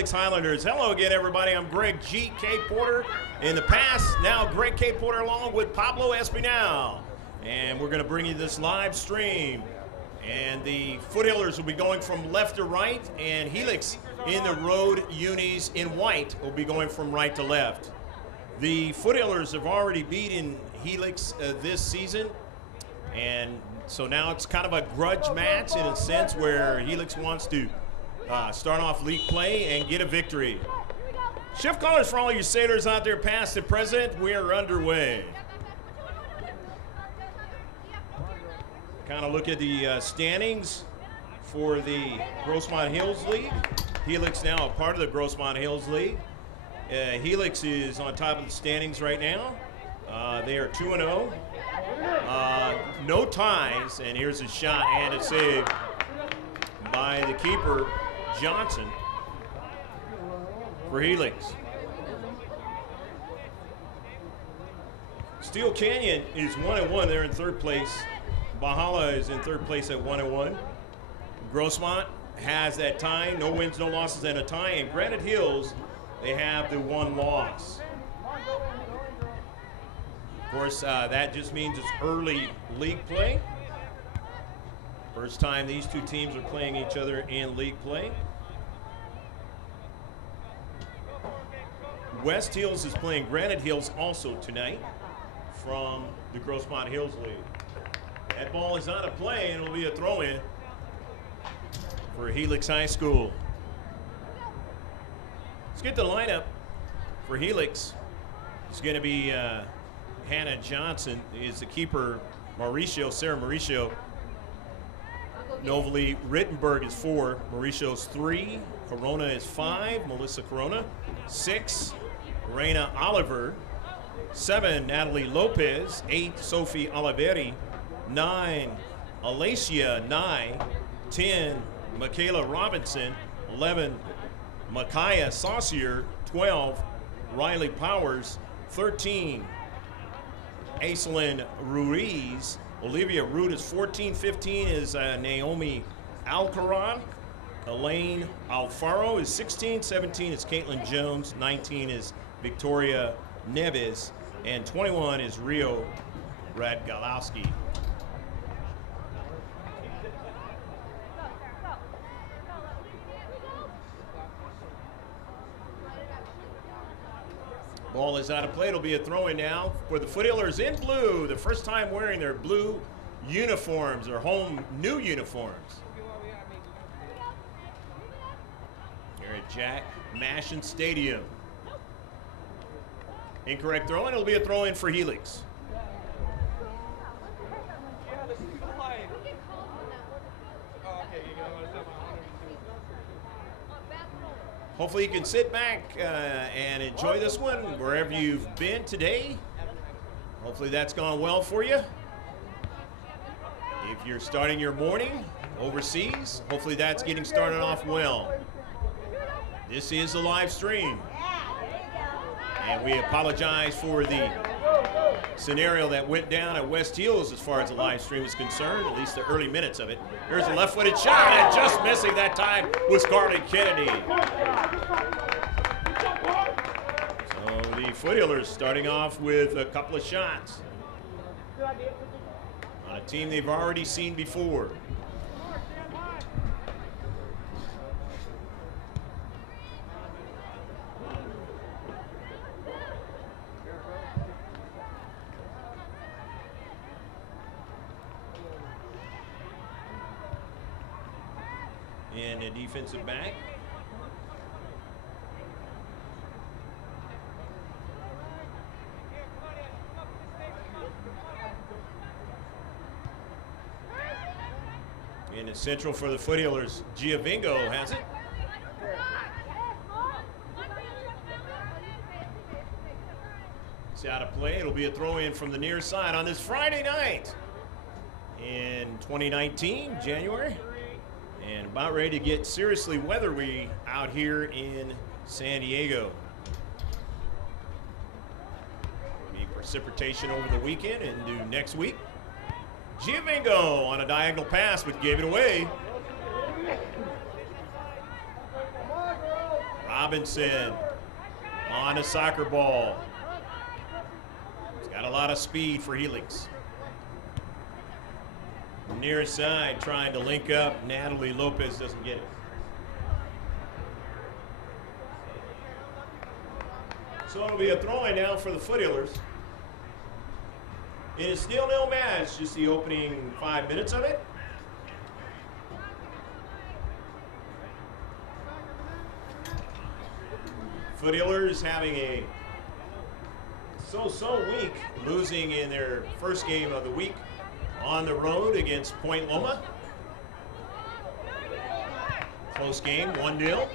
Helix Highlanders. Hello again, everybody. I'm Greg G.K. Porter. In the past, now Greg K. Porter along with Pablo Espinal. And we're going to bring you this live stream. And the Foothillers will be going from left to right, and Helix in the road unis in white will be going from right to left. The Foothillers have already beaten Helix this season, and so now it's kind of a grudge match in a sense where Helix wants to start off league play and get a victory. Shift callers for all you sailors out there, past and present, we are underway. Kind of look at the standings for the GROSSMONT Hills League. Helix now a part of the GROSSMONT Hills League. Helix is on top of the standings right now. They are 2-0. No ties, and here's a shot and a save by the keeper, Johnson, for Helix. Steel Canyon is 1-1. They're in third place. Valhalla is in third place at 1-1. GROSSMONT has that tie, no wins, no losses, and a tie. And Granite Hills, they have the one loss. Of course, that just means it's early league play. First time these two teams are playing each other in league play. West Hills is playing Granite Hills also tonight from the GROSSMONT Hills League. That ball is out of play, and it'll be a throw-in for Helix High School. Let's get the lineup for Helix. It's going to be Hannah Johnson is the keeper. Sarah Mauricio. Novalie Rittenberg is 4. Mauricio's 3. Corona is 5. Melissa Corona 6. Reina Oliver 7. Natalie Lopez 8. Sophie Oliveri 9. Alacia 9. 10. Michaela Robinson 11. Micaiah Saucier 12. Riley Powers 13. Aislinn Ruiz. Olivia Root is 14. 15 is Naomi Alcaron. Elaine Alfaro is 16. 17 is Caitlin Jones. 19 is Victoria Neves. And 21 is Rio Radgalowski. Ball is out of play. It'll be a throw-in now for the Foothillers in blue. The first time wearing their blue uniforms, their home new uniforms. Here at Jack Mashin Stadium. Incorrect throw-in. It'll be a throw-in for Helix. Hopefully you can sit back and enjoy this one wherever you've been today. Hopefully that's gone well for you. If you're starting your morning overseas, hopefully that's getting started off well. This is a live stream. And we apologize for the scenario that went down at West Hills as far as the live stream is concerned, at least the early minutes of it. Here's a left-footed shot, and just missing that time was Scarlett Kennedy. So the Foothillers starting off with a couple of shots on a team they've already seen before. And a defensive back. In the central for the Foothillers, Giovingo has it. It's out of play. It'll be a throw-in from the near side on this Friday night in 2019, January. And about ready to get seriously weathery out here in San Diego. Be precipitation over the weekend and do next week. Giovingo on a diagonal pass, but gave it away. Robinson on a soccer ball. He's got a lot of speed for HELIX. Near side trying to link up. Natalie Lopez doesn't get it. So it'll be a throw-in now for the Foot-Healers. In a still nil match, just the opening 5 minutes of it. Foot-Healers having a so-so week, losing in their first game of the week on the road against Point Loma. Close game, 1-0.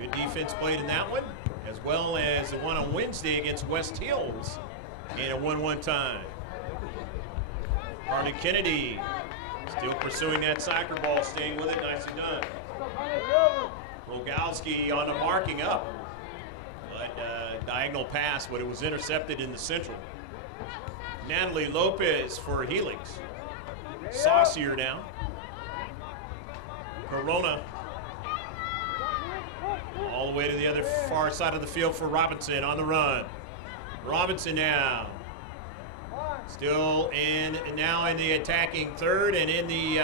Good defense played in that one, as well as the one on Wednesday against West Hills in a 1-1 tie. Harley Kennedy still pursuing that soccer ball, staying with it, nicely done. Rogalski on the marking up, but diagonal pass, but it was intercepted in the central. Natalie Lopez for HELIX. Saucier now. Corona all the way to the other far side of the field for Robinson on the run. Robinson now. Still now in the attacking third and in the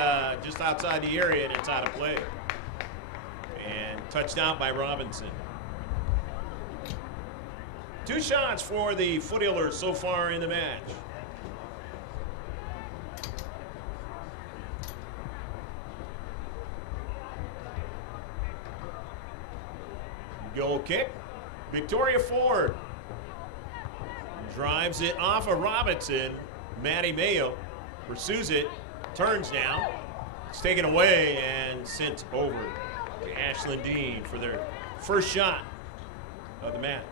just outside the area, and it's out of play. And touchdown by Robinson. 2 shots for the Foot-Healers so far in the match. Goal kick. Victoria Ford drives it off of Robinson. Maddie Mayo pursues it, turns now. It's taken away and sent over to Ashlyn Dean for their first shot of the match.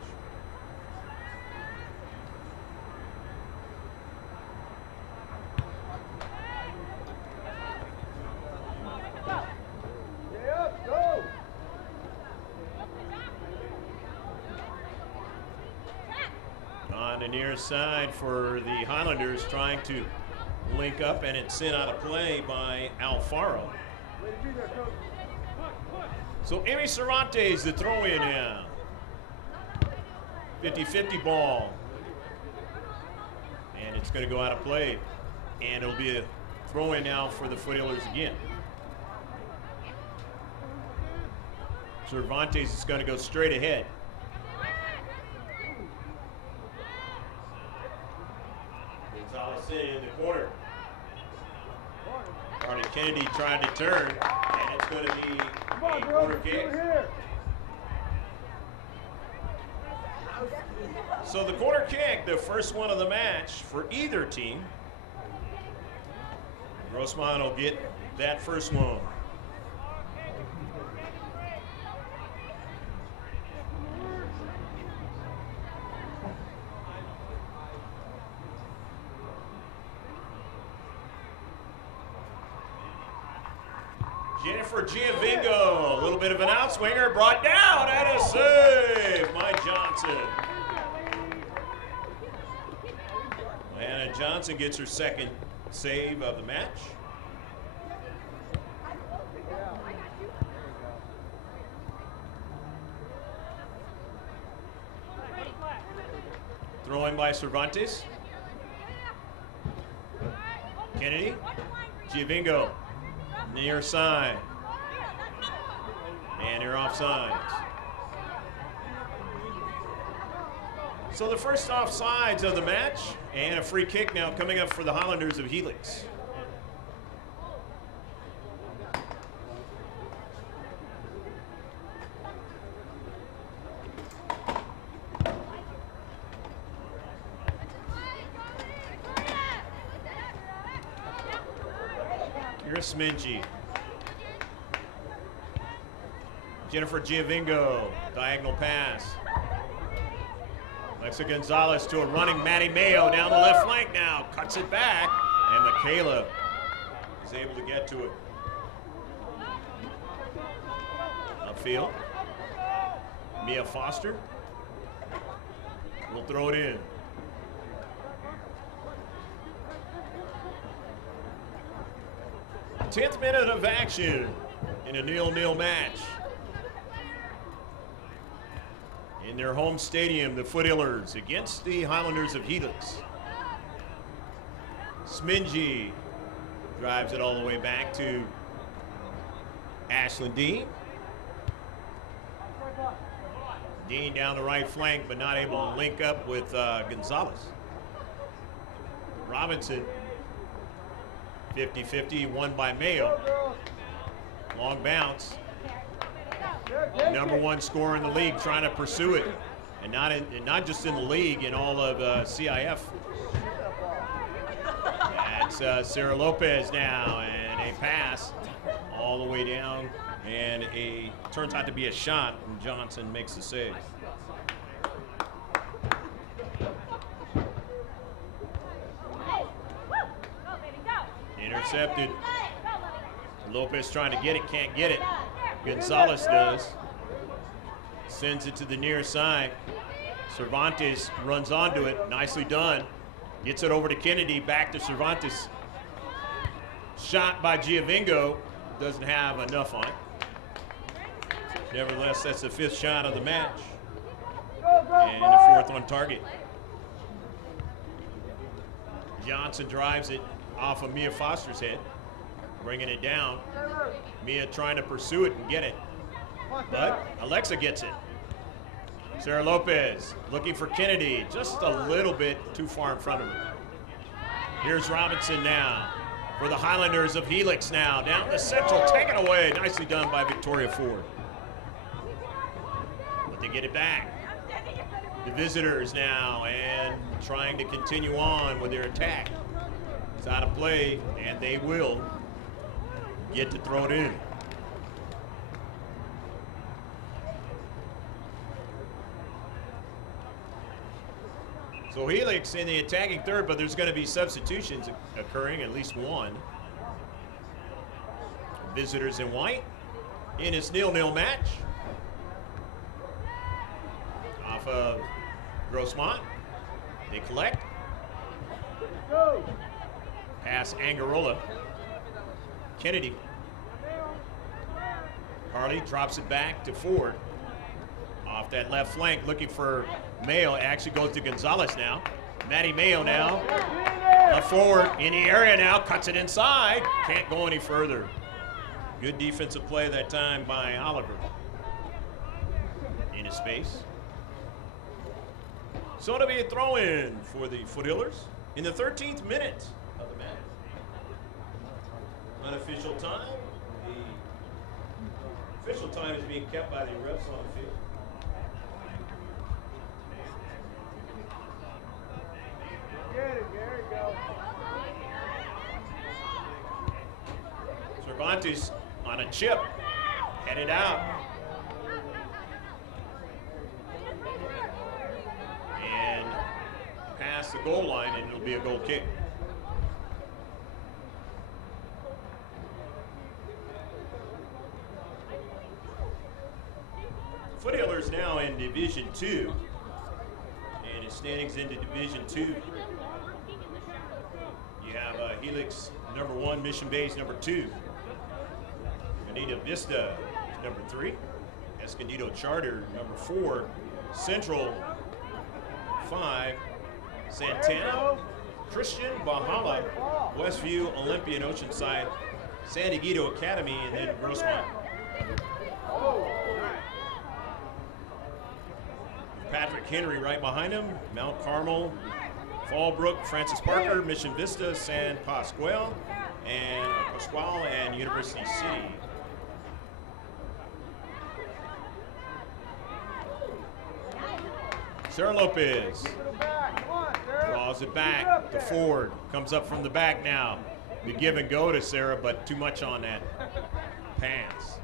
On the near side for the Highlanders, trying to link up, and it's sent out of play by Alfaro. So Amy Cervantes, the throw-in now. 50-50 ball. And it's going to go out of play. And it'll be a throw-in now for the Foot-Healers again. Cervantes is going to go straight ahead. Gonzalez in the corner. Harley Kennedy tried to turn, and it's going to be a corner kick. So the corner kick, the first one of the match for either team. Grossmont will get that first one. Jennifer Giovingo, a little bit of an outswinger, brought down, and a save by Johnson. Anna Johnson gets her second save of the match. Throwing by Cervantes. Kennedy, Giovingo. Near side. And you're offsides. So the first offsides of the match, and a free kick now coming up for the Highlanders of HELIX. Chris Minchie. Jennifer Giovingo, diagonal pass. Alexa Gonzalez to a running Maddie Mayo down the left flank now. Cuts it back, and Michaela is able to get to it. Upfield. Mia Foster will throw it in. Tenth minute of action in a 0-0 match. in their home stadium, the Foothillers, against the Highlanders of HELIX. Smingy drives it all the way back to Ashlyn Dean. Dean down the right flank, but not able to link up with Gonzalez. Robinson, 50-50, won by Mayo. Long bounce. #1 scorer in the league, trying to pursue it, and not just in the league, in all of CIF. That's Sarah Lopez now, and a pass all the way down, and turns out to be a shot, and Johnson makes the save. Intercepted. Lopez trying to get it, can't get it. Gonzalez does. Sends it to the near side. Cervantes runs onto it, nicely done. Gets it over to Kennedy, back to Cervantes. Shot by Giovingo, doesn't have enough on it. Nevertheless, that's the 5th shot of the match. And the 4th on target. Johnson drives it off of Mia Foster's head, bringing it down. Mia trying to pursue it and get it, but Alexa gets it. Sarah Lopez looking for Kennedy, just a little bit too far in front of her. Here's Robinson now for the Highlanders of HELIX now. Down the central, taken away. Nicely done by Victoria Ford. But they get it back. The visitors now, and trying to continue on with their attack. It's out of play, and they will get to throw it in. So HELIX in the attacking third, but there's going to be substitutions occurring, at least one. Visitors in white in this 0-0 match. Off of GROSSMONT. They collect. Pass Angarola. Kennedy. Harley drops it back to Ford. Off that left flank, looking for Mayo. It actually goes to Gonzalez now. Maddie Mayo now. Left forward in the area now, cuts it inside. Can't go any further. Good defensive play that time by Oliver. In his space. So it'll be a throw-in for the Foothillers in the 13th minute of the match. Unofficial time. The official time is being kept by the refs on the field. There you go. Cervantes on a chip, headed out. And past the goal line, and it'll be a goal kick. Foothillers now in Division 2, and his standings into Division 2. You have HELIX #1, Mission Bay's #2. Bonita Vista is #3. Escondido Charter #4. Central 5. Santana, Christian, Valhalla, Westview, Olympian, Oceanside, San Diego Academy, and then GROSSMONT. Patrick Henry right behind him. Mount Carmel, Fallbrook, Francis Parker, Mission Vista, San Pasquale, and University City. Sarah Lopez draws it back to Ford. Comes up from the back now. The give and go to Sarah, but too much on that pass.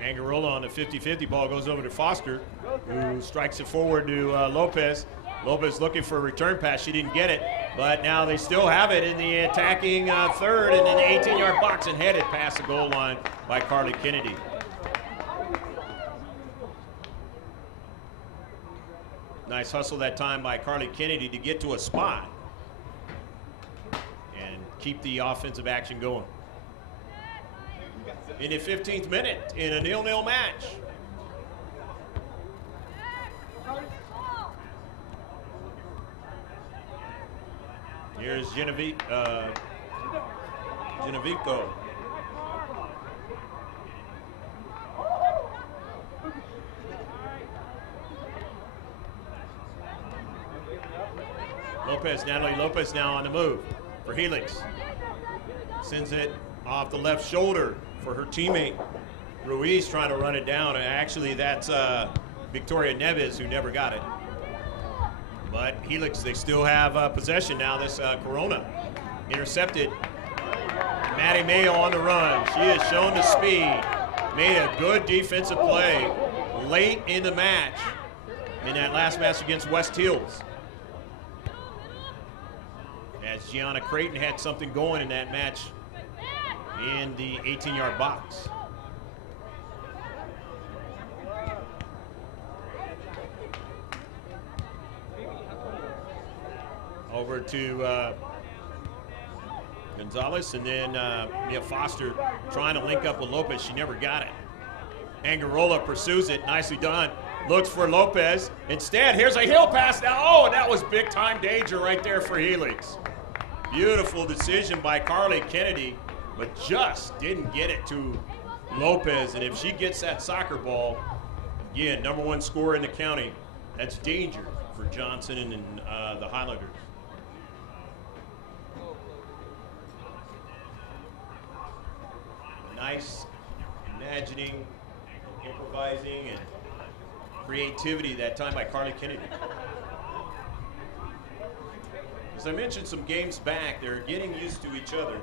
Angarola on the 50-50 ball goes over to Foster, who strikes it forward to Lopez. Lopez looking for a return pass. She didn't get it, but now they still have it in the attacking third, and then the 18-yard box and headed past the goal line by Carly Kennedy. Nice hustle that time by Carly Kennedy to get to a spot and keep the offensive action going. In the 15th minute in a 0-0 match. Here's Genevico. Natalie Lopez now on the move for Helix. Sends it off the left shoulder for her teammate. Ruiz trying to run it down. And actually, that's Victoria Neves who never got it. But Helix, they still have possession now. This Corona intercepted. Maddie Mayo on the run. She has shown the speed. Made a good defensive play late in the match in that last match against West Hills. As Gianna Creighton had something going in that match in the 18-yard box. Over to Gonzalez, and then Mia Foster trying to link up with Lopez. She never got it. Angarola pursues it. Nicely done. Looks for Lopez. Instead, here's a heel pass now. Oh, and that was big-time danger right there for Helix. Beautiful decision by Carly Kennedy, but just didn't get it to Lopez. And if she gets that soccer ball, again, #1 scorer in the county, that's danger for Johnson and the Highlanders. Nice imagining, improvising, and creativity that time by Carly Kennedy. As I mentioned some games back, they're getting used to each other.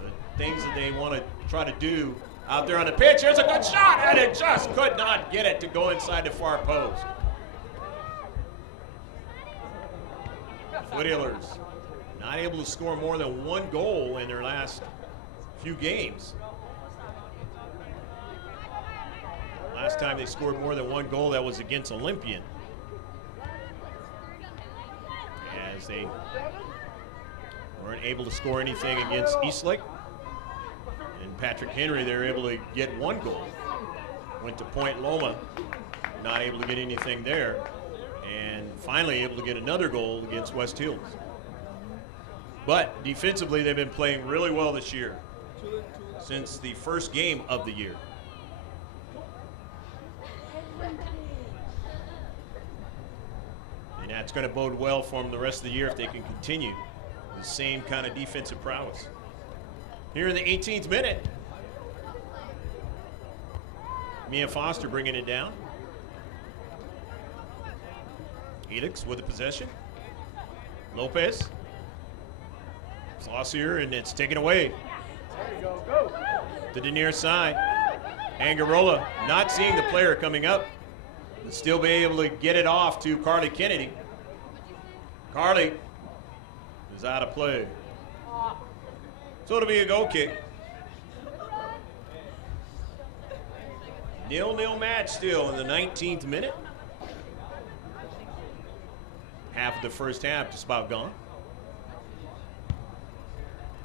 The things that they want to try to do out there on the pitch. Here's a good shot, and it just could not get it to go inside the far post. Foothillers not able to score more than 1 goal in their last few games. Last time they scored more than 1 goal, that was against Olympian. As they weren't able to score anything against Eastlake. And Patrick Henry, they were able to get 1 goal. Went to Point Loma, not able to get anything there. And finally able to get another goal against West Hills. But defensively, they've been playing really well this year, since the first game of the year. And that's going to bode well for them the rest of the year if they can continue the same kind of defensive prowess. Here in the 18th minute, Mia Foster bringing it down. Helix with the possession. Lopez. Flossier, and it's taken away. To the near side. Angarola not seeing the player coming up, but still be able to get it off to Carly Kennedy. Carly is out of play. So it'll be a goal kick. 0-0 match still in the 19th minute. Half of the first half just about gone.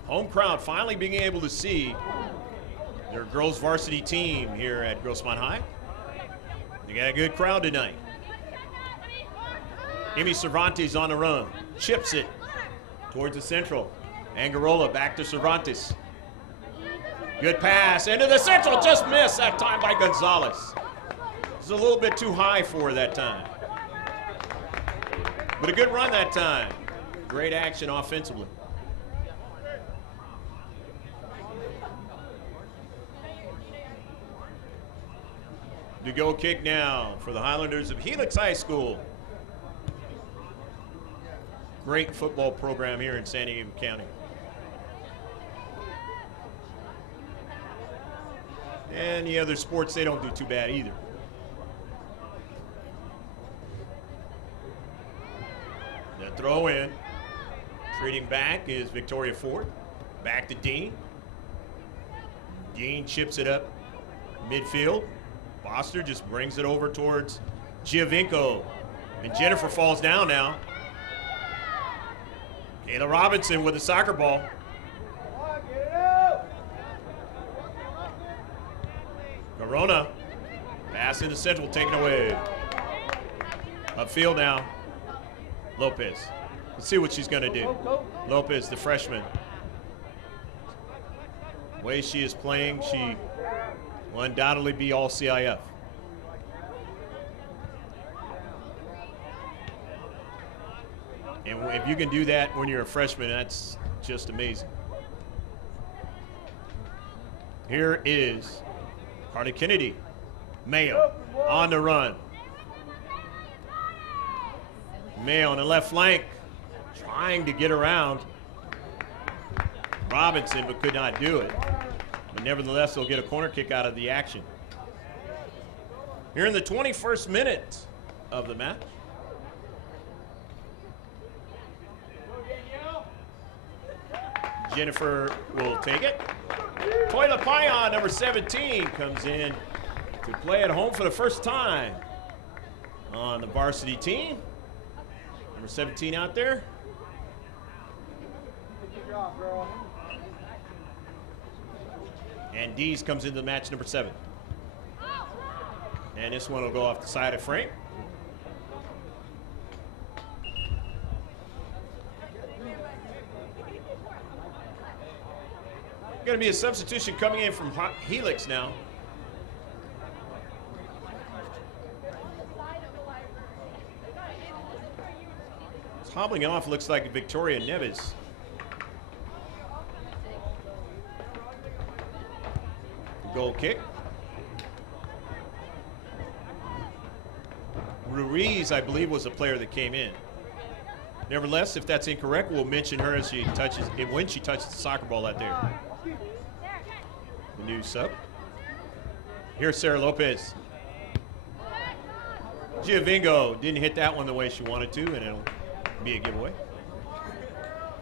Home crowd finally being able to see their girls varsity team here at Grossmont High. They got a good crowd tonight. Amy Cervantes on the run. Chips it towards the central. Angarola back to Cervantes. Good pass into the central. Just missed that time by Gonzalez. It's a little bit too high for her that time. But a good run that time. Great action offensively. The goal kick now for the Highlanders of Helix High School. Great football program here in San Diego County. And the other sports, they don't do too bad either. The throw in. Treating back is Victoria Ford. Back to Dean. Dean chips it up midfield. Foster just brings it over towards Giovinco. And Jennifer falls down now. Kayla Robinson with the soccer ball. Corona. Pass into Central, taken away. Upfield now. Lopez. Let's see what she's going to do. Lopez, the freshman. The way she is playing, she will undoubtedly be all CIF. And if you can do that when you're a freshman, that's just amazing. Here is Carly Kennedy. Mayo on the run. Mayo on the left flank, trying to get around Robinson, but could not do it. But nevertheless, they'll get a corner kick out of the action. Here in the 21st minute of the match. Jennifer will take it. Toila Payan, number 17, comes in to play at home for the first time on the varsity team. Number 17 out there. And Dees comes into the match, number 7. And this one will go off the side of frame. Going to be a substitution coming in from HELIX now. It's hobbling off, looks like Victoria Neves. Goal kick. Ruiz, I believe, was a player that came in. Nevertheless, if that's incorrect, we'll mention her as she touches it when she touches the soccer ball out there. The new sub. Here's Sarah Lopez. Giovingo didn't hit that one the way she wanted to, and it'll be a giveaway.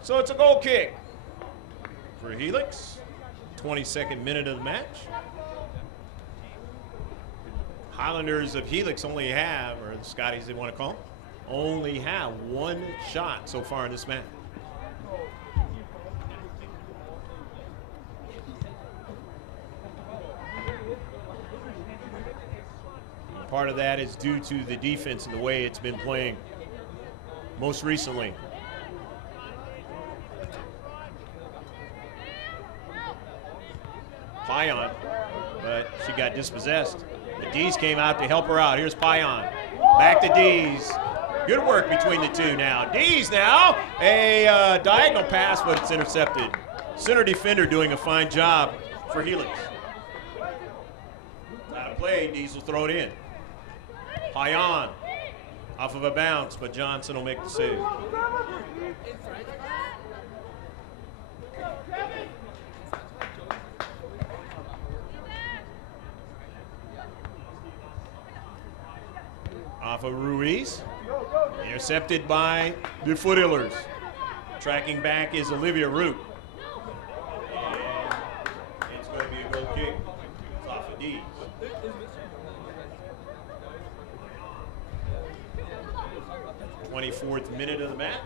So it's a goal kick for HELIX. 22nd minute of the match. Highlanders of HELIX only have, or the Scotties they want to call them, only have one shot so far in this match. Part of that is due to the defense and the way it's been playing most recently. Payan, but she got dispossessed. The D's came out to help her out. Here's Payan. Back to D's. Good work between the two now. D's now, a diagonal pass, but it's intercepted. Center defender doing a fine job for HELIX. Out of play, D's will throw it in. Payan off of a bounce, but Johnson will make the save. Off of Ruiz. Intercepted by the Footillers. Tracking back is Olivia Root. And it's going to be a goal kick. It's off of D. The 24th minute of the match.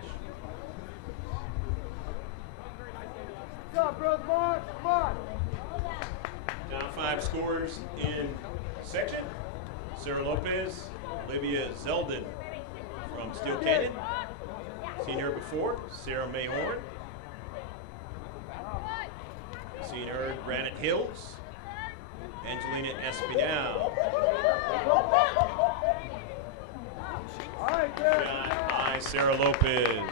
Down 5 scorers in section. Sarah Lopez, Olivia Zeldin from Steel Canyon. Seen her before. Sarah Mayhorn. Seen her at Granite Hills. Angelina Espinal. Shot by Sarah Lopez.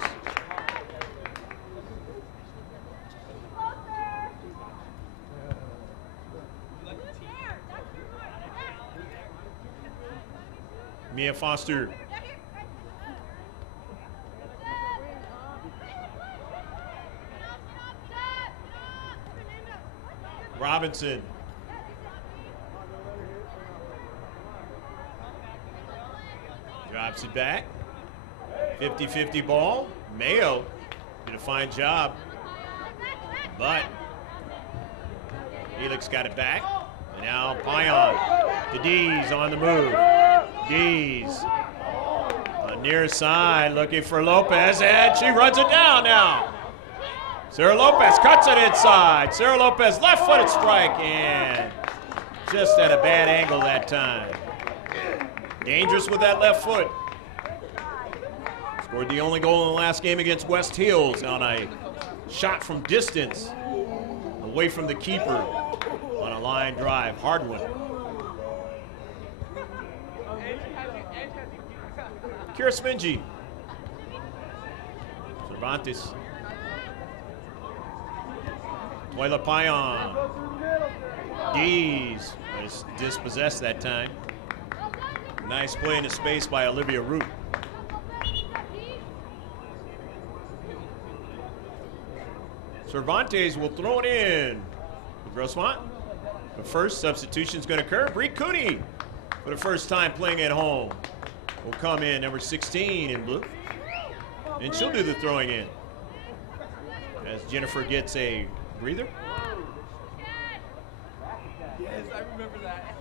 Mia Foster. Robinson. Drops it back. 50-50 ball. Mayo did a fine job. But HELIX got it back. And now Payan. The D's on the move. D's. Near side, looking for Lopez, and she runs it down now. Sarah Lopez cuts it inside. Sarah Lopez, left-footed strike, and just at a bad angle that time. Dangerous with that left foot. Scored the only goal in the last game against West Hills on a shot from distance, away from the keeper on a line drive. Hard one. Kira Smingy. Cervantes. Toilet Payan. Dees was dispossessed that time. Nice play in the space by Olivia Root. Cervantes will throw it in for GROSSMONT. The first substitution is going to occur. Bree Cooney, for the first time playing at home, will come in, number 16 in blue. And she'll do the throwing in as Jennifer gets a breather. Yes, I remember that.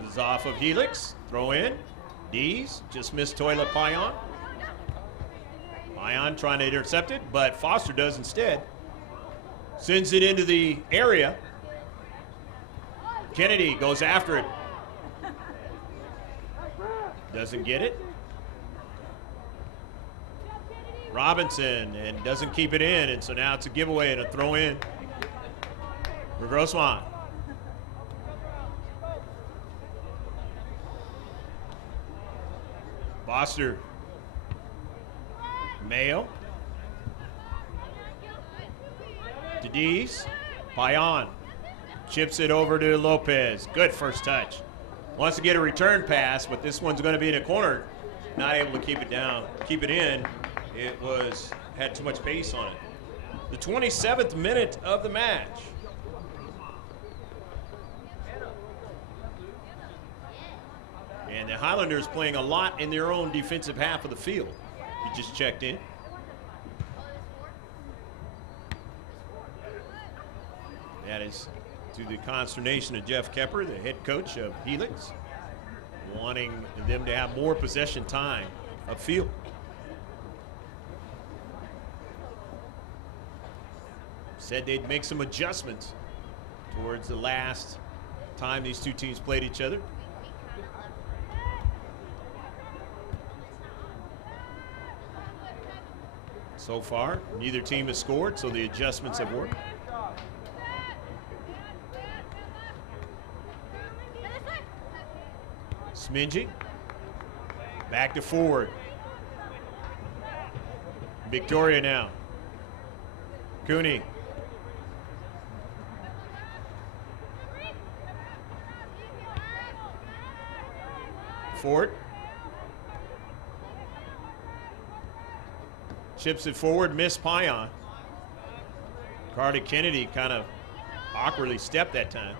This is off of HELIX. Throw in. Dees just missed Toilet Payan. Payan trying to intercept it, but Foster does instead. Sends it into the area. Kennedy goes after it. Doesn't get it. Robinson, and doesn't keep it in, and so now it's a giveaway and a throw in for GROSSMONT. Foster. Mayo. To Dees. Payan. Chips it over to Lopez. Good first touch. Wants to get a return pass, but this one's going to be in a corner. Not able to keep it down, keep it in. It had too much pace on it. The 27th minute of the match. And the Highlanders playing a lot in their own defensive half of the field. He just checked in. That is to the consternation of Jeff Kepper, the head coach of HELIX, wanting them to have more possession time upfield. Said they'd make some adjustments towards the last time these two teams played each other. So far, neither team has scored, so the adjustments have worked. Smingy, back to forward. Victoria now. Cooney. Ford. Chips it forward, missed Payan. Carter Kennedy kind of awkwardly stepped that time.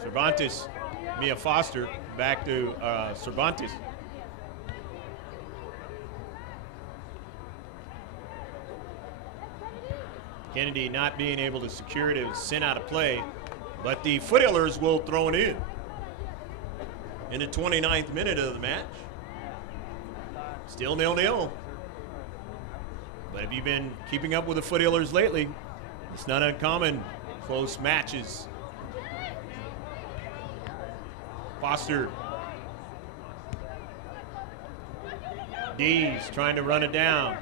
Cervantes, Mia Foster, back to Cervantes. Kennedy not being able to secure it, it was sent out of play, but the Foothillers will throw it in the 29th minute of the match. Still 0-0. But have you been keeping up with the Foothillers lately? It's not uncommon, close matches. Foster. Dees trying to run it down.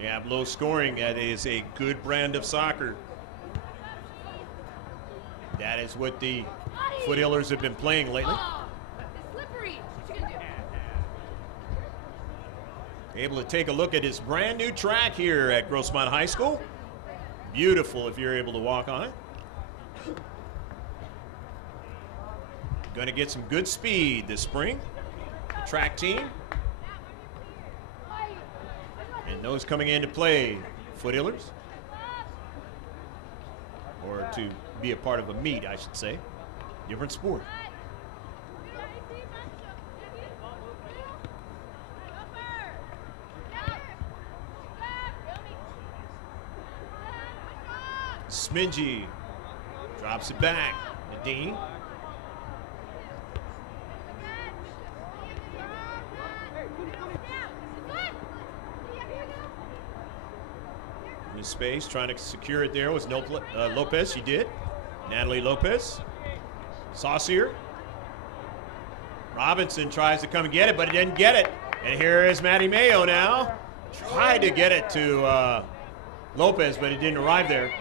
You have low scoring. That is a good brand of soccer. That is what the Foothillers have been playing lately. Able to take a look at this brand new track here at GROSSMONT High School. Beautiful if you're able to walk on it. Going to get some good speed this spring. The track team. And those coming into play, Foothillers. Or to be a part of a meet, I should say. Different sport. Smingy drops it back. Nadine. In space, trying to secure it there was Lopez. She did. Natalie Lopez. Saucier. Robinson tries to come and get it, but it didn't get it. And here is Maddie Mayo now. Tried to get it to Lopez, but it didn't arrive there.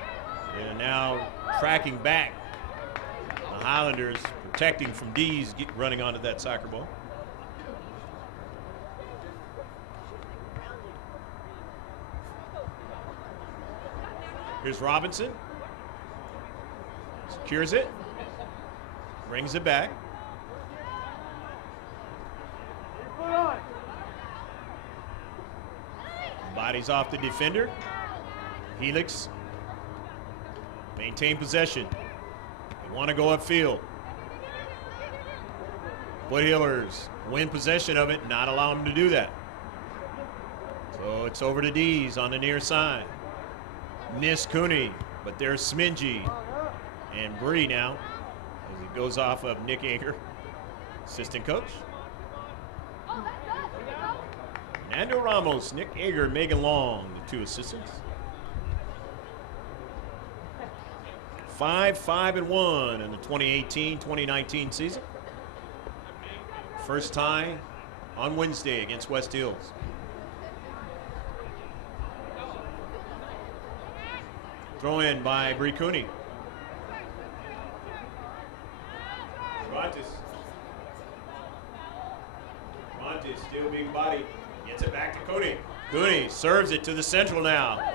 And now tracking back. The Highlanders protecting from D's running onto that soccer ball. Here's Robinson. Secures it. Brings it back. Bodies off the defender. HELIX. Maintain possession. They want to go upfield. Foothillers win possession of it, not allow them to do that. So it's over to D's on the near side. Miss Cooney, but there's Smingy and Bree now as it goes off of Nick Ager, assistant coach. Nando Ramos, Nick Ager, and Megan Long, the two assistants. 5-5-1 in the 2018-2019 season. First tie on Wednesday against West Hills. Throw in by Bree Cooney. Montes, still big body. Gets it back to Cooney. Cooney serves it to the central now.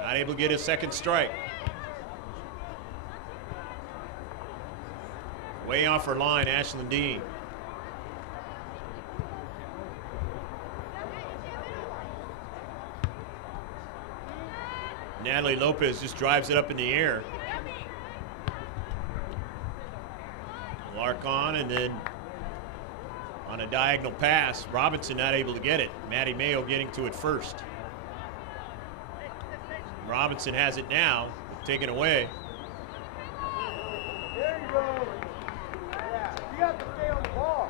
Not able to get a second strike. Way off her line, Ashlyn Dean. Natalie Lopez just drives it up in the air. Larkon, and then on a diagonal pass, Robinson not able to get it. Maddie Mayo getting to it first. Robinson has it now, taken away. There you go. Yeah, you have to stay on the ball.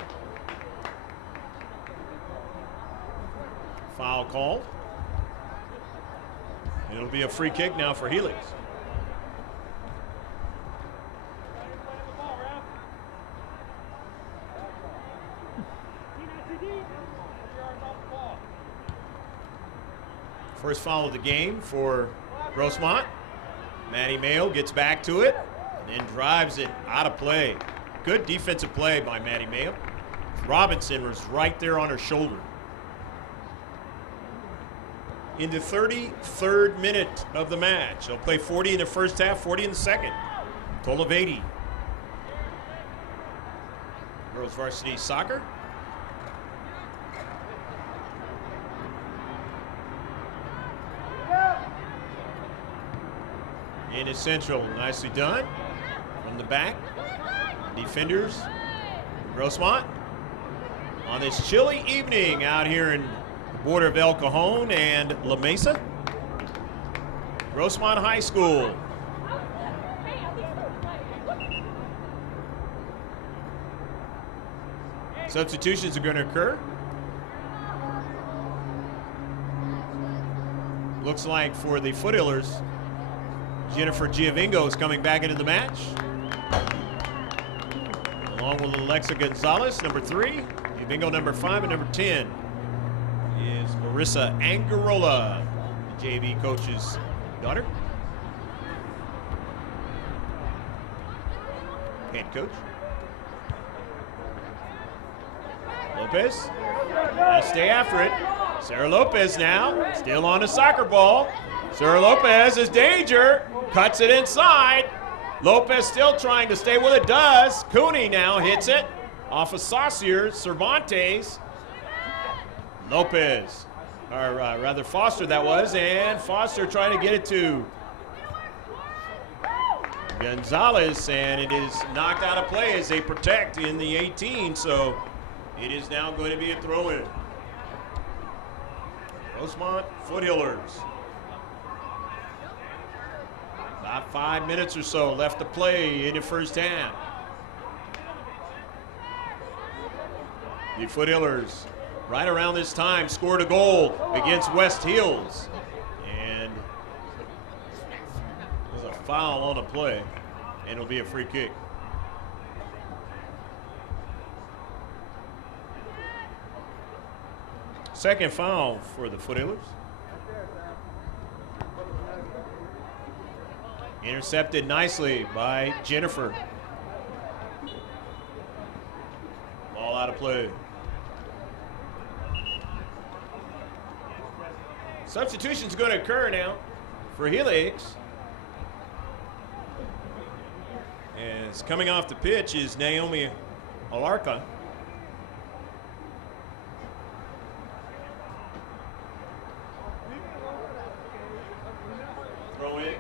Foul called. It'll be a free kick now for HELIX. First foul of the game for Grossmont. Maddie Mayo gets back to it and then drives it out of play. Good defensive play by Maddie Mayo. Robinson was right there on her shoulder. In the 33rd minute of the match. They'll play 40 in the first half, 40 in the second. Total of 80. Girls Varsity Soccer. In the central, nicely done. From the back, defenders, Grossmont. On this chilly evening out here in the border of El Cajon and La Mesa. Grossmont High School. Substitutions are going to occur. Looks like for the Foothillers, Jennifer Giovingo is coming back into the match. Along with Alexa Gonzalez, number 3. Giovingo, number 5, and number 10 is Marissa Angarola, the JV coach's daughter. Head coach. Lopez, gotta stay after it. Sarah Lopez now, still on the soccer ball. Sarah Lopez is danger, cuts it inside. Lopez still trying to stay with it, does. Cooney now hits it off of Saucier, Cervantes. Lopez, or rather Foster that was, and Foster trying to get it to Gonzalez, and it is knocked out of play as they protect in the 18, so it is now going to be a throw-in. Grossmont Foothillers. About 5 minutes or so left to play in the first half. The Foothillers, right around this time, scored a goal against West Hills. And there's a foul on the play, and it'll be a free kick. Second foul for the Foothillers. Intercepted nicely by Jennifer. Ball out of play. Substitution's going to occur now for HELIX. And it's coming off the pitch is Naomi Alarca. Throw in.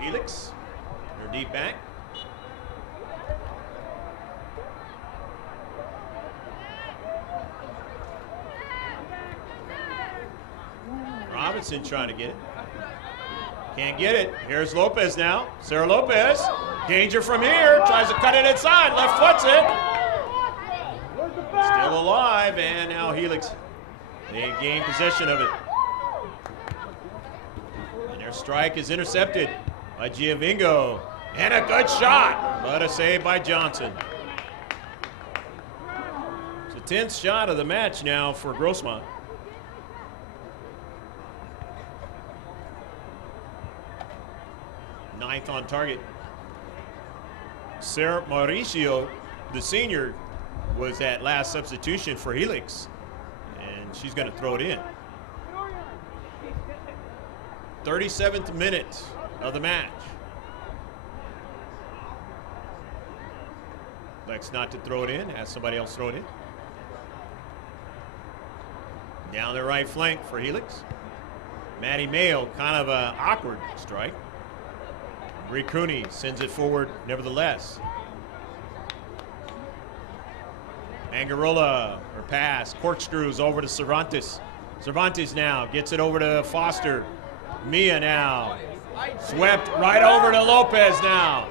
HELIX, they're deep back. Robinson trying to get it. Can't get it. Here's Lopez now. Sarah Lopez. Danger from here. Tries to cut it inside. Left foots it. Still alive. And now HELIX, they gain possession of it. And their strike is intercepted by Giovingo. And a good shot. But a save by Johnson. It's a 10th shot of the match now for Grossmont. Ninth on target. Sarah Mauricio, the senior, was that last substitution for HELIX, and she's going to throw it in. 37th minute of the match. Elects not to throw it in, has somebody else throw it in. Down the right flank for HELIX. Maddie Mayo, kind of an awkward strike. Ricuni sends it forward nevertheless. Angarola, her pass, corkscrews over to Cervantes. Cervantes now gets it over to Foster. Mia now. Swept right over to Lopez now.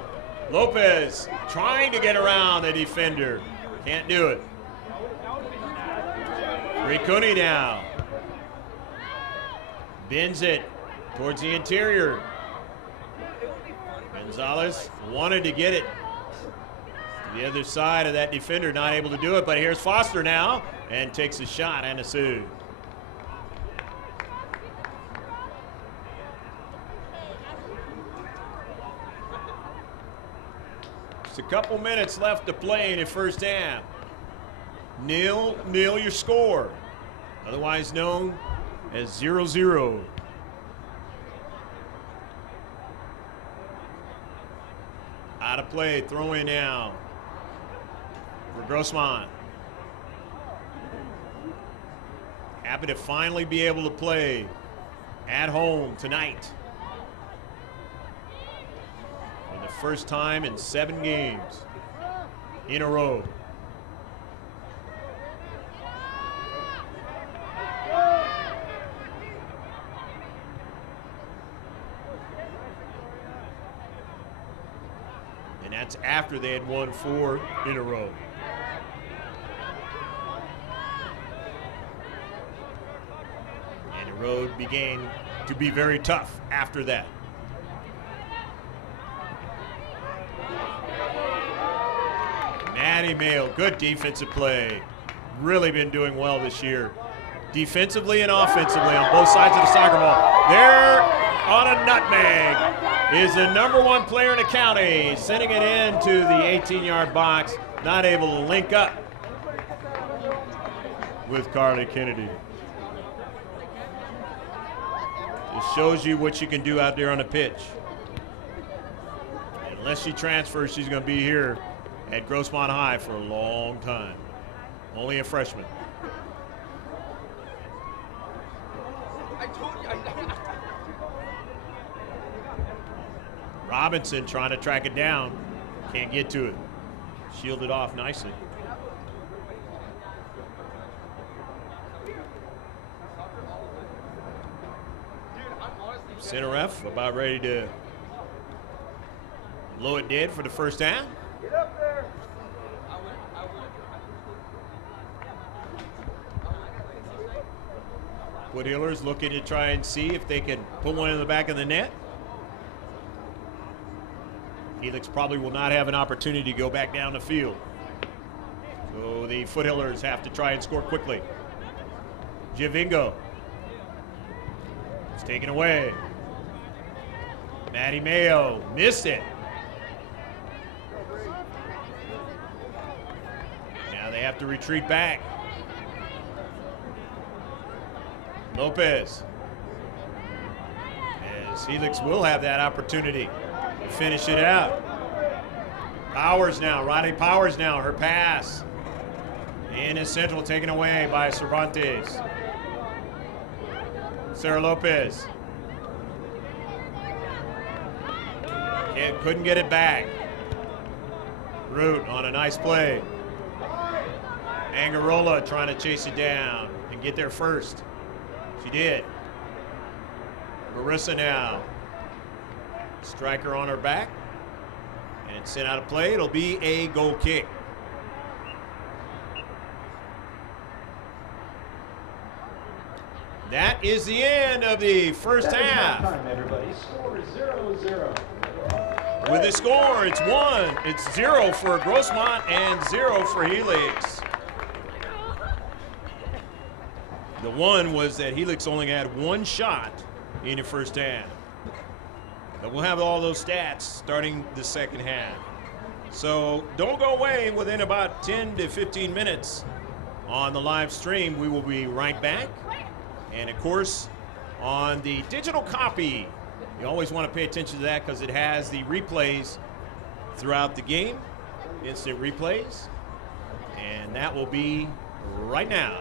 Lopez trying to get around the defender. Can't do it. Ricuni now. Bends it towards the interior. Gonzalez wanted to get it to the other side of that defender, not able to do it, but here's Foster now and takes a shot and a sue. Just a couple minutes left to play in the first half. Nil your score, otherwise known as 0-0. Out of play, throw in now for Grossmont. Happy to finally be able to play at home tonight. For the first time in 7 games in a row. That's after they had won 4 in a row. And the road began to be very tough after that. Maddie Mayo, good defensive play. Really been doing well this year. Defensively and offensively on both sides of the soccer ball. There on a nutmeg is the #1 player in the county, sending it into the 18-yard box, not able to link up with Carly Kennedy. It shows you what you can do out there on the pitch. Unless she transfers, she's going to be here at Grossmont High for a long time. Only a freshman. I told you. Robinson trying to track it down. Can't get to it. Shielded off nicely. Center ref about ready to blow it dead for the first half. Get up there. Foothillers looking to try and see if they can put one in the back of the net. Helix probably will not have an opportunity to go back down the field. So the Foothillers have to try and score quickly. Giovingo. It's taken away. Matty Mayo missed it. Now they have to retreat back. Lopez. As Helix will have that opportunity to finish it out. Powers now, Riley Powers now, her pass. In is central, taken away by Cervantes. Sarah Lopez. Couldn't get it back. Root on a nice play. Angarola trying to chase it down and get there first. She did. Marissa now. Striker on her back. And it's sent out of play. It'll be a goal kick. That is the end of the first half. Time, everybody. Score is 0-0. With the score, it's 0 for Grossmont and 0 for Helix. The one was that Helix only had one shot in the first half. But we'll have all those stats starting the second half. So don't go away. Within about 10 to 15 minutes on the live stream, we will be right back. And of course, on the digital copy, you always want to pay attention to that because it has the replays throughout the game, instant replays. And that will be right now.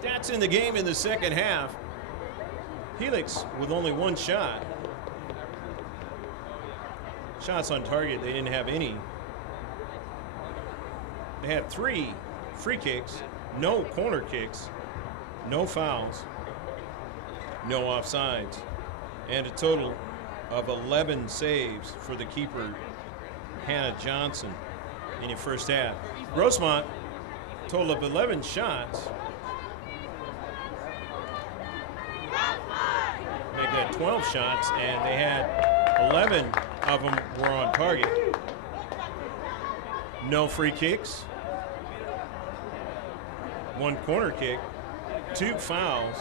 Stats in the game in the second half. HELIX with only one shot. Shots on target, they didn't have any. They had 3 free kicks, no corner kicks, no fouls, no offsides, and a total of 11 saves for the keeper, Hannah Johnson, in the first half. GROSSMONT, total of 11 shots. Make that 12 shots, and they had 11 of them were on target. No free kicks, 1 corner kick, 2 fouls,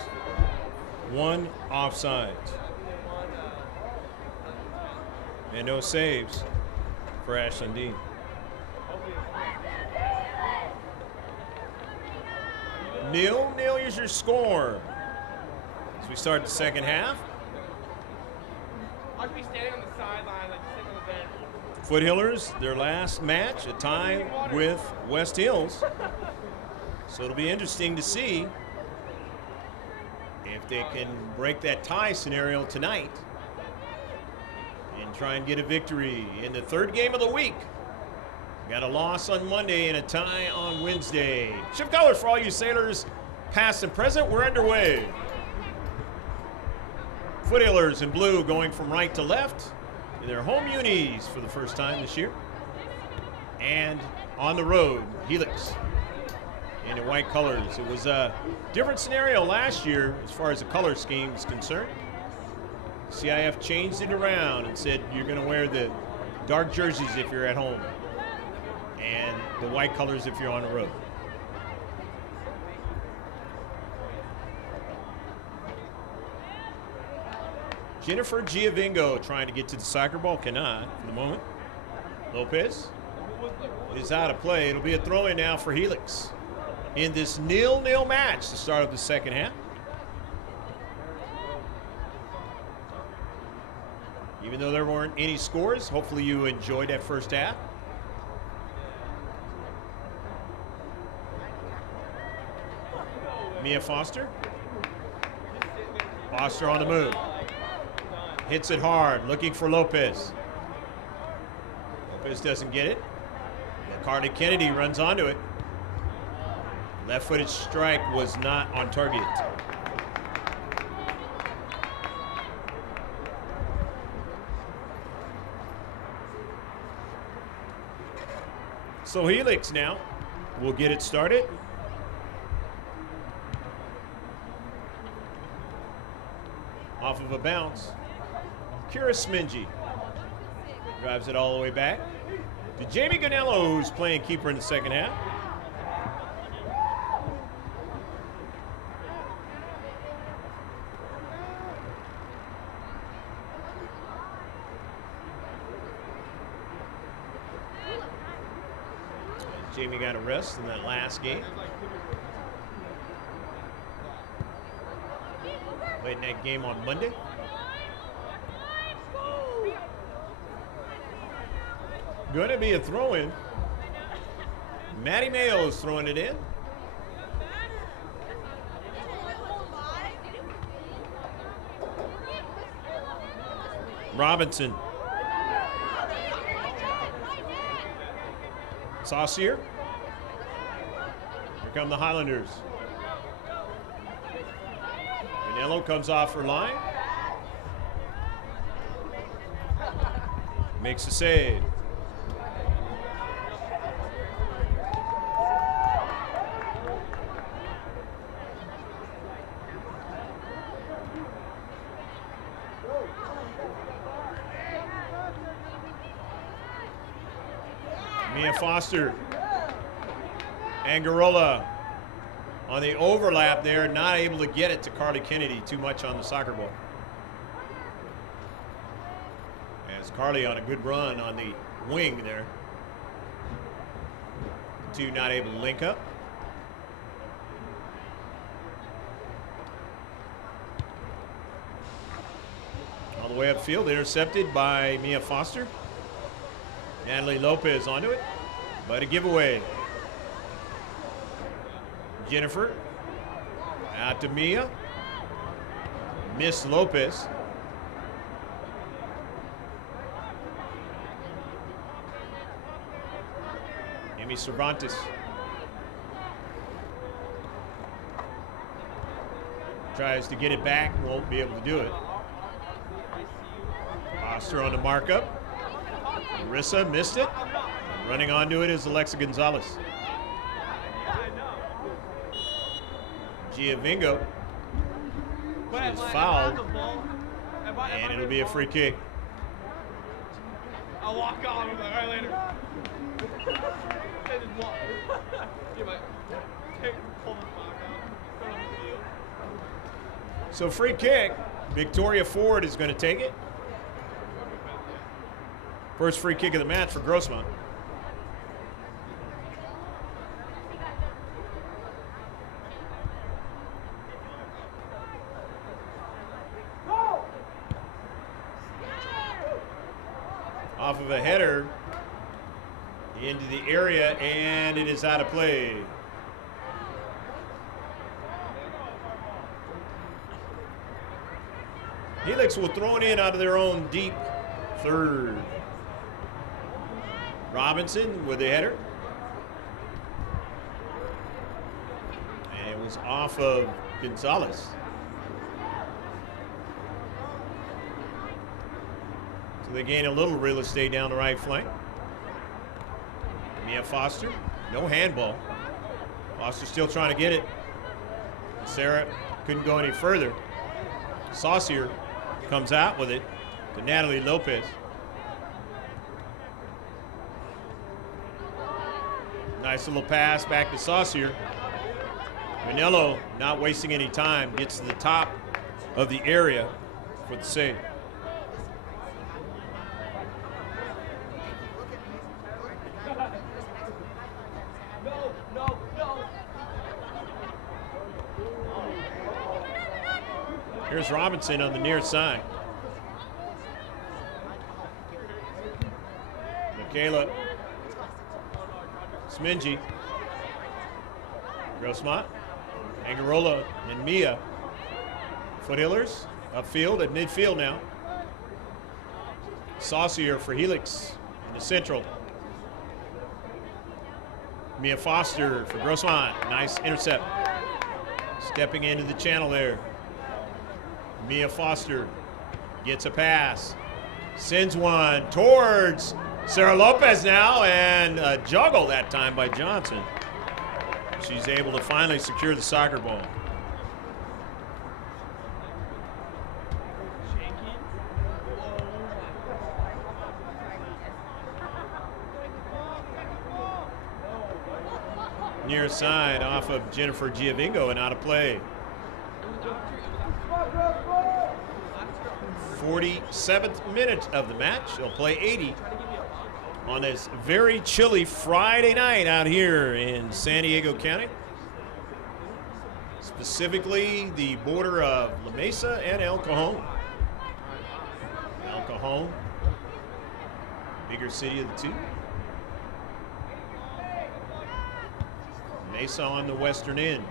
1 offside, and no saves for Ashland Dean. Nil is your score as we start the second half. I'd be standing on the sideline, like sitting on the bench. Foothillers, their last match, a tie with West Hills. So it'll be interesting to see if they can break that tie scenario tonight and try and get a victory in the 3rd game of the week. Got a loss on Monday and a tie on Wednesday. Shift colors for all you sailors, past and present. We're underway. Foothillers in blue going from right to left in their home unis for the first time this year. And on the road, HELIX in the white colors. It was a different scenario last year as far as the color scheme is concerned. CIF changed it around and said you're going to wear the dark jerseys if you're at home and the white colors if you're on the road. Jennifer Giovingo trying to get to the soccer ball, cannot for the moment. Lopez is out of play. It'll be a throw-in now for HELIX in this 0-0 match to start of the second half. Even though there weren't any scores, hopefully you enjoyed that first half. Mia Foster. Foster on the move. Hits it hard, looking for Lopez. Lopez doesn't get it. Carly Kennedy runs onto it. Left-footed strike was not on target. So HELIX now will get it started. Off of a bounce. Kira Smingy drives it all the way back to Jamie Ganello, who's playing keeper in the second half. Jamie got a rest in that last game. Played in that game on Monday. Going to be a throw-in. Maddie Mayo is throwing it in. Robinson. Saucier. Here come the Highlanders. Ganello comes off her line. Makes a save. Mia Foster. Angarola on the overlap there, not able to get it to Carly Kennedy, too much on the soccer ball. As Carly on a good run on the wing there. Two not able to link up. All the way upfield, intercepted by Mia Foster. Natalie Lopez onto it. but a giveaway. Jennifer. Out to Mia. Miss Lopez. Amy Cervantes. Tries to get it back, won't be able to do it. Foster on the markup. Marissa missed it. Running onto it is Alexa Gonzalez. Giovingo. She is fouled, and it'll be a free kick. I'll walk on with it. All right, later. So free kick, Victoria Ford is going to take it. First free kick of the match for Grossmont. Off of a header into the area, and it is out of play. Helix will throw it in out of their own deep third. Robinson with the header. And it was off of Gonzalez. So they gain a little real estate down the right flank. Mia Foster, no handball. Foster still trying to get it. Sarah couldn't go any further. Saucier comes out with it to Natalie Lopez. Nice little pass back to Saucier. Manello, not wasting any time, gets to the top of the area for the save. Here's Robinson on the near side. Michaela Smingy. Grossmont, Angarola, and Mia. Foothillers upfield at midfield now. Saucier for Helix in the central. Mia Foster for Grossmont. Nice intercept. Stepping into the channel there. Mia Foster gets a pass, sends one towards Sarah Lopez now, and a juggle that time by Johnson. She's able to finally secure the soccer ball. Near side off of Jennifer Giovingo and out of play. 47th minute of the match. They'll play 80 on this very chilly Friday night out here in San Diego County. Specifically the border of La Mesa and El Cajon. El Cajon, bigger city of the two. Mesa on the western end.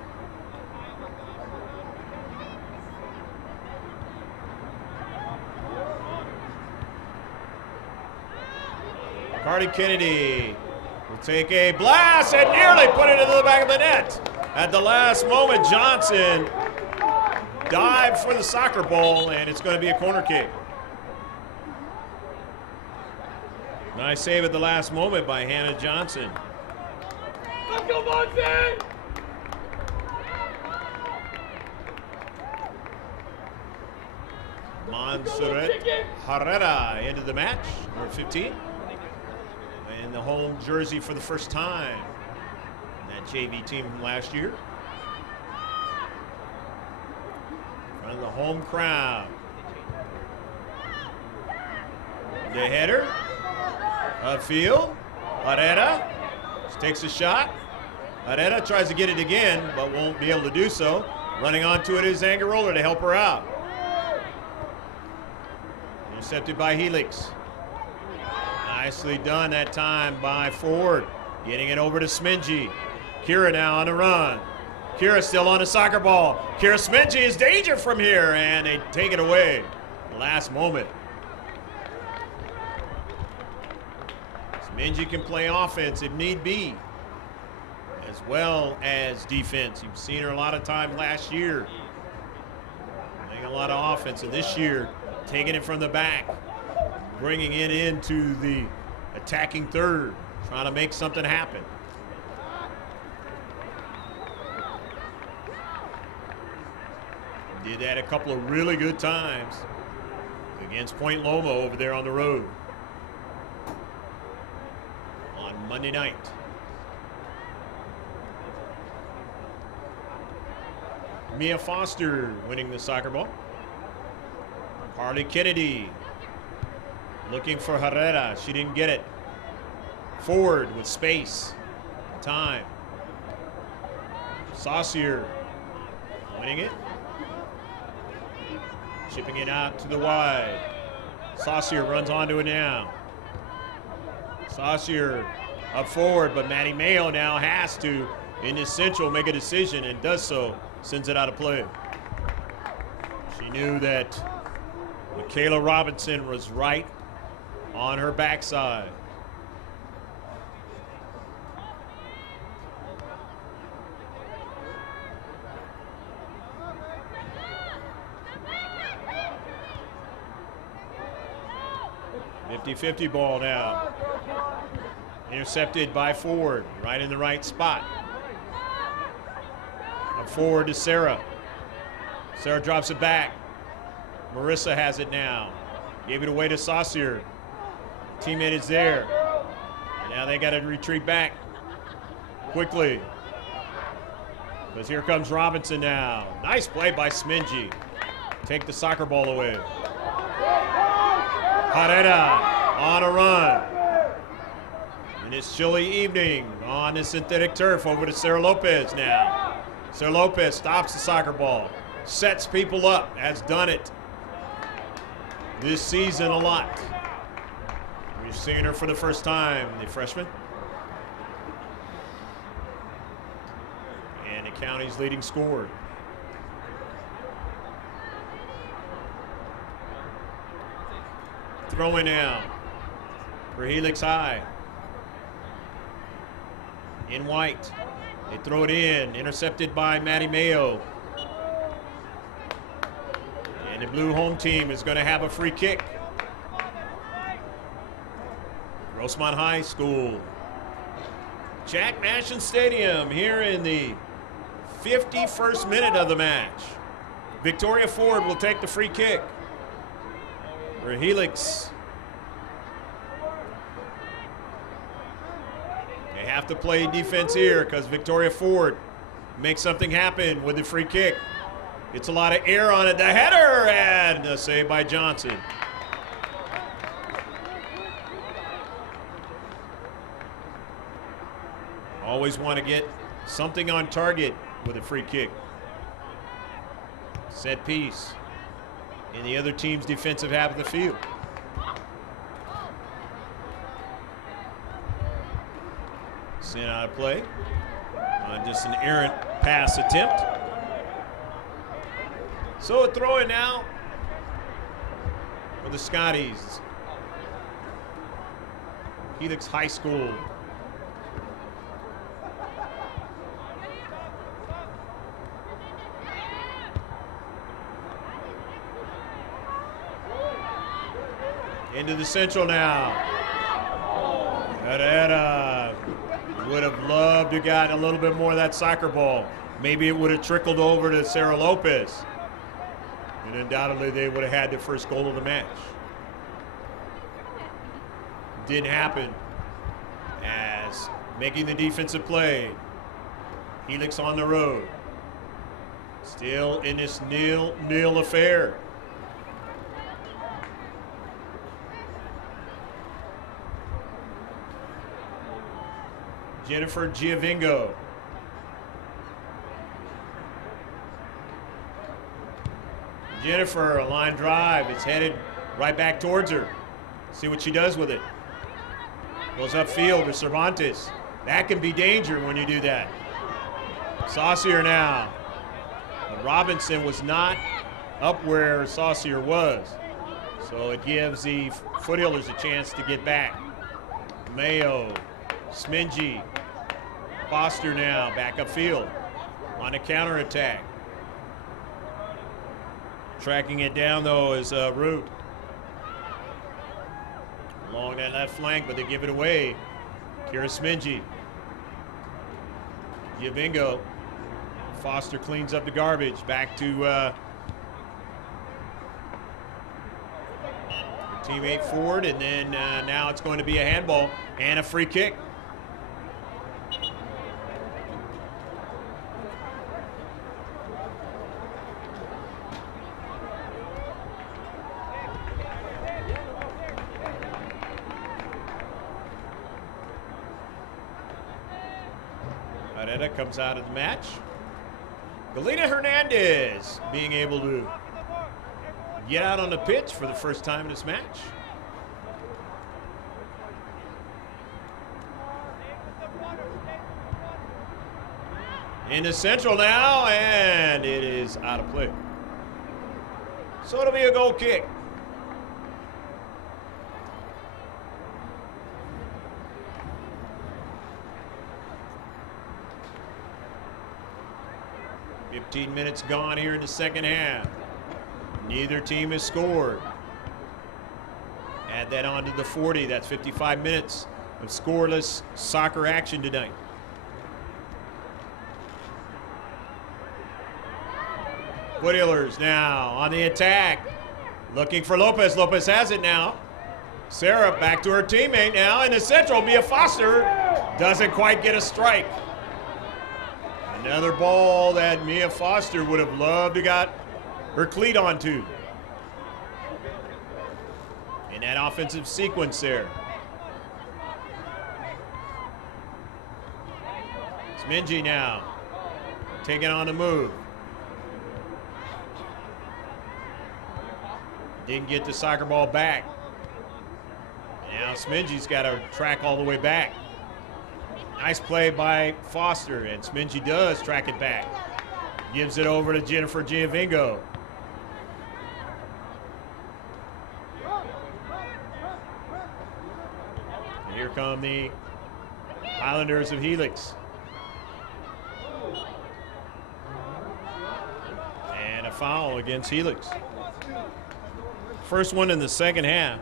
Cardi Kennedy will take a blast and nearly put it into the back of the net. At the last moment, Johnson dived for the soccer ball, and it's going to be a corner kick. Nice save at the last moment by Hannah Johnson. Let's go, Monty! Montserrat Herrera into the match, number 15. In the home jersey for the first time. That JV team from last year. In front of the home crowd. The header. Upfield. Herrera takes a shot. Herrera tries to get it again, but won't be able to do so. Running onto it is Angarola to help her out. Intercepted by Helix. Nicely done that time by Ford. Getting it over to Smingy. Kira now on the run. Kira still on the soccer ball. Kira Smingy is danger from here, and they take it away. Last moment. Smingy can play offense if need be, as well as defense. You've seen her a lot of time last year. Playing a lot of offense, and this year, taking it from the back, bringing it into the attacking third, trying to make something happen. Did that a couple of really good times against Point Loma over there on the road on Monday night. Mia Foster winning the soccer ball. Carly Kennedy looking for Herrera. She didn't get it. Forward with space, time. Saucier winning it. Chipping it out to the wide. Saucier runs onto it now. Saucier up forward, but Maddie Mayo now has to, in this central, make a decision, and does so. Sends it out of play. She knew that Michaela Robinson was right on her backside. .50 ball now. Intercepted by Ford, right in the right spot. Up forward to Sarah. Sarah drops it back. Marissa has it now. Gave it away to Saucier. Teammate is there. And now they got to retreat back quickly. Because here comes Robinson now. Nice play by Smingy. Take the soccer ball away. Herrera on a run. In this chilly evening on the synthetic turf, over to Sarah Lopez now. Sarah Lopez stops the soccer ball, sets people up, has done it this season a lot. We've seen her for the first time, the freshman. And the county's leading scorer. Throwing now for Helix High. In white. They throw it in, intercepted by Maddie Mayo. And the blue home team is going to have a free kick. GROSSMONT High School. Jack Mashin Stadium here in the 51st minute of the match. Victoria Ford will take the free kick for Helix. They have to play defense here because Victoria Ford makes something happen with the free kick. Gets a lot of air on it. The header, and a save by Johnson. Always want to get something on target with a free kick. Set piece in the other team's defensive half of the field. Sent out of play on just an errant pass attempt. So a throw in now for the Scotties. Helix High School. Into the central now. Herrera would have loved to have got a little bit more of that soccer ball. Maybe it would have trickled over to Sarah Lopez. And undoubtedly they would have had the first goal of the match. Didn't happen, as making the defensive play. Helix on the road. Still in this nil affair. Jennifer Giovingo. Jennifer, a line drive. It's headed right back towards her. See what she does with it. Goes upfield to Cervantes. That can be danger when you do that. Saucier now. But Robinson was not up where Saucier was. So it gives the Foothillers a chance to get back. Mayo, Smingy, Foster now back upfield on a counterattack. Tracking it down though is Root. Along that left flank, but they give it away. Kira Smingy. Yavingo. Foster cleans up the garbage. Back to teammate Ford, and then now it's going to be a handball and a free kick. Areta comes out of the match. Galena Hernandez being able to get out on the pitch for the first time in this match. Into central now, and it is out of play. So it'll be a goal kick. $15 minutes gone here in the second half. Neither team has scored. Add that on to the 40. That's 55 minutes of scoreless soccer action tonight. Foothillers now on the attack. Looking for Lopez. Lopez has it now. Sarah back to her teammate now. In the central, Mia Foster doesn't quite get a strike. Another ball that Mia Foster would have loved to got her cleat onto. In that offensive sequence there. Smingy now taking on the move. Didn't get the soccer ball back. Now Smingy's got to track all the way back. Nice play by Foster, and Smingy does track it back. Gives it over to Jennifer Giavingo. And here come the Highlanders of Helix. And a foul against Helix. First one in the second half.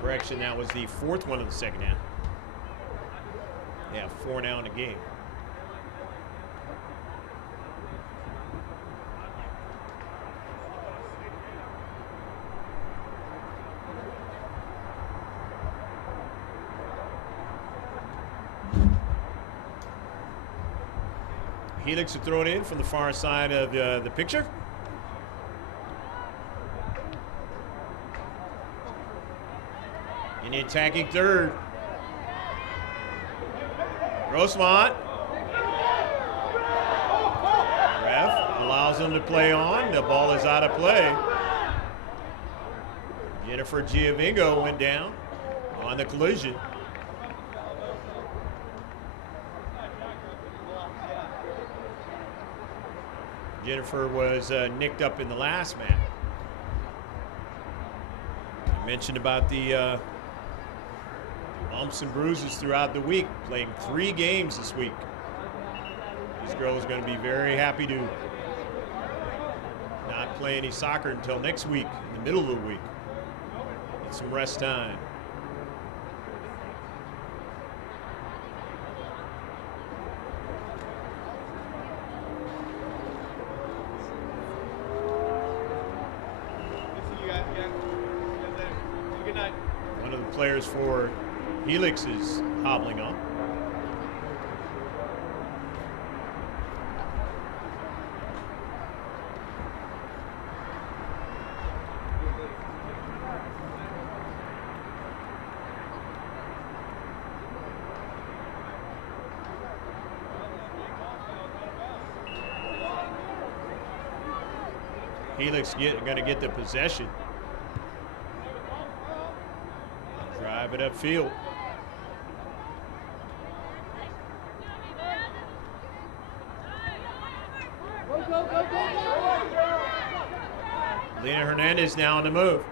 Correction, that was the fourth one of the second half. Yeah, 4 now in the game. Helix are thrown in from the far side of the picture. In the attacking third. Grossmont. Ref allows them to play on. The ball is out of play. Jennifer Giavingo went down on the collision. Jennifer was nicked up in the last match. I mentioned about the bumps and bruises throughout the week, playing 3 games this week. These girls are going to be very happy to not play any soccer until next week, in the middle of the week. Get some rest time. One of the players for Helix is hobbling on. HELIX going to get the possession. Drive it upfield. Lena Hernandez now on the move.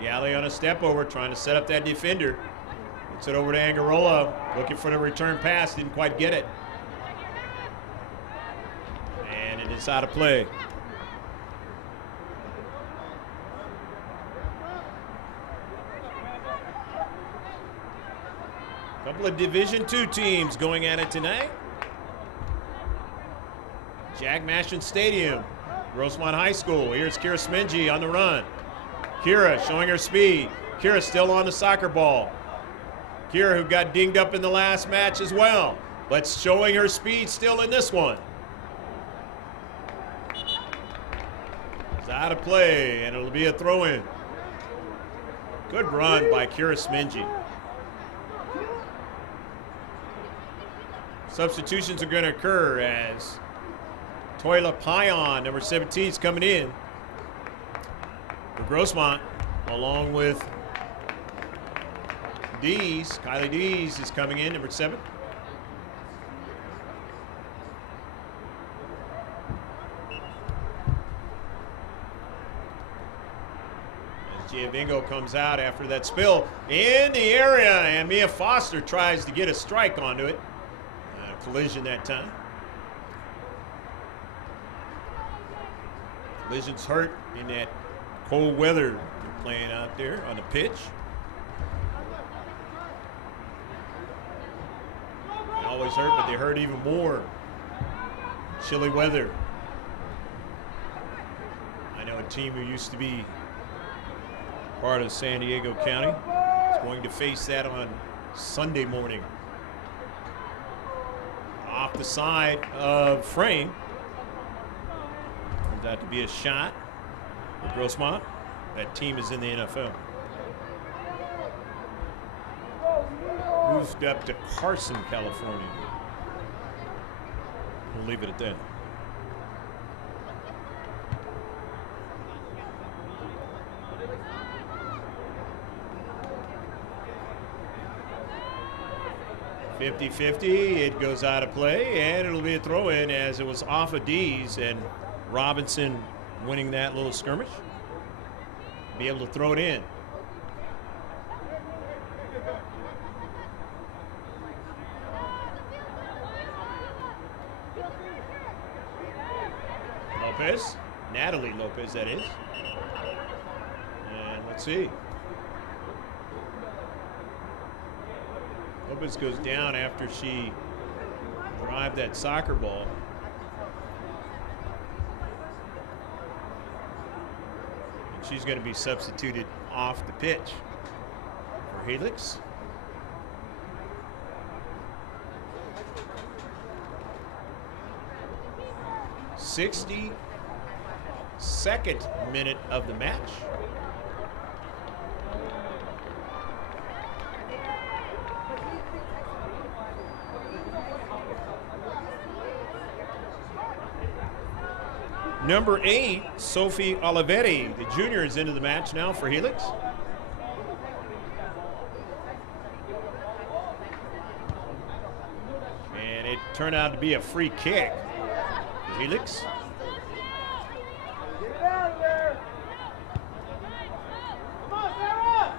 Galley on a step over, trying to set up that defender. Gets it over to Angarola, looking for the return pass, didn't quite get it. And it is out of play. A couple of Division II teams going at it tonight. Jack Mashin Stadium, Grossmont High School. Here's Kira Smingy on the run. Kira showing her speed. Kira still on the soccer ball. Kira, who got dinged up in the last match as well, but showing her speed still in this one. It's out of play, and it'll be a throw-in. Good run by Kira Smingy. Substitutions are going to occur as Toila Payan, number 17, is coming in for Grossmont, along with Dees. Kylie Dees is coming in, number 7. As Giavingo comes out after that spill in the area, and Mia Foster tries to get a strike onto it. Collision that time. Collision's hurt in that cold weather they're playing out there on the pitch. They always hurt, but they hurt even more. Chilly weather. I know a team who used to be part of San Diego County is going to face that on Sunday morning. Off the side of frame. Turns out to be a shot for Grossmont. That team is in the NFL. Moved up to Carson, California. We'll leave it at that. .50-50, it goes out of play, and it'll be a throw-in as it was off of D's, and Robinson winning that little skirmish. Be able to throw it in. Lopez, Natalie Lopez, that is. And let's see. Lopez goes down after she drived that soccer ball. And she's going to be substituted off the pitch for HELIX. '62nd minute of the match. Number 8, Sophie Oliveri, the junior, is into the match now for HELIX. And it turned out to be a free kick for HELIX. Get out of there! Come on, Sarah!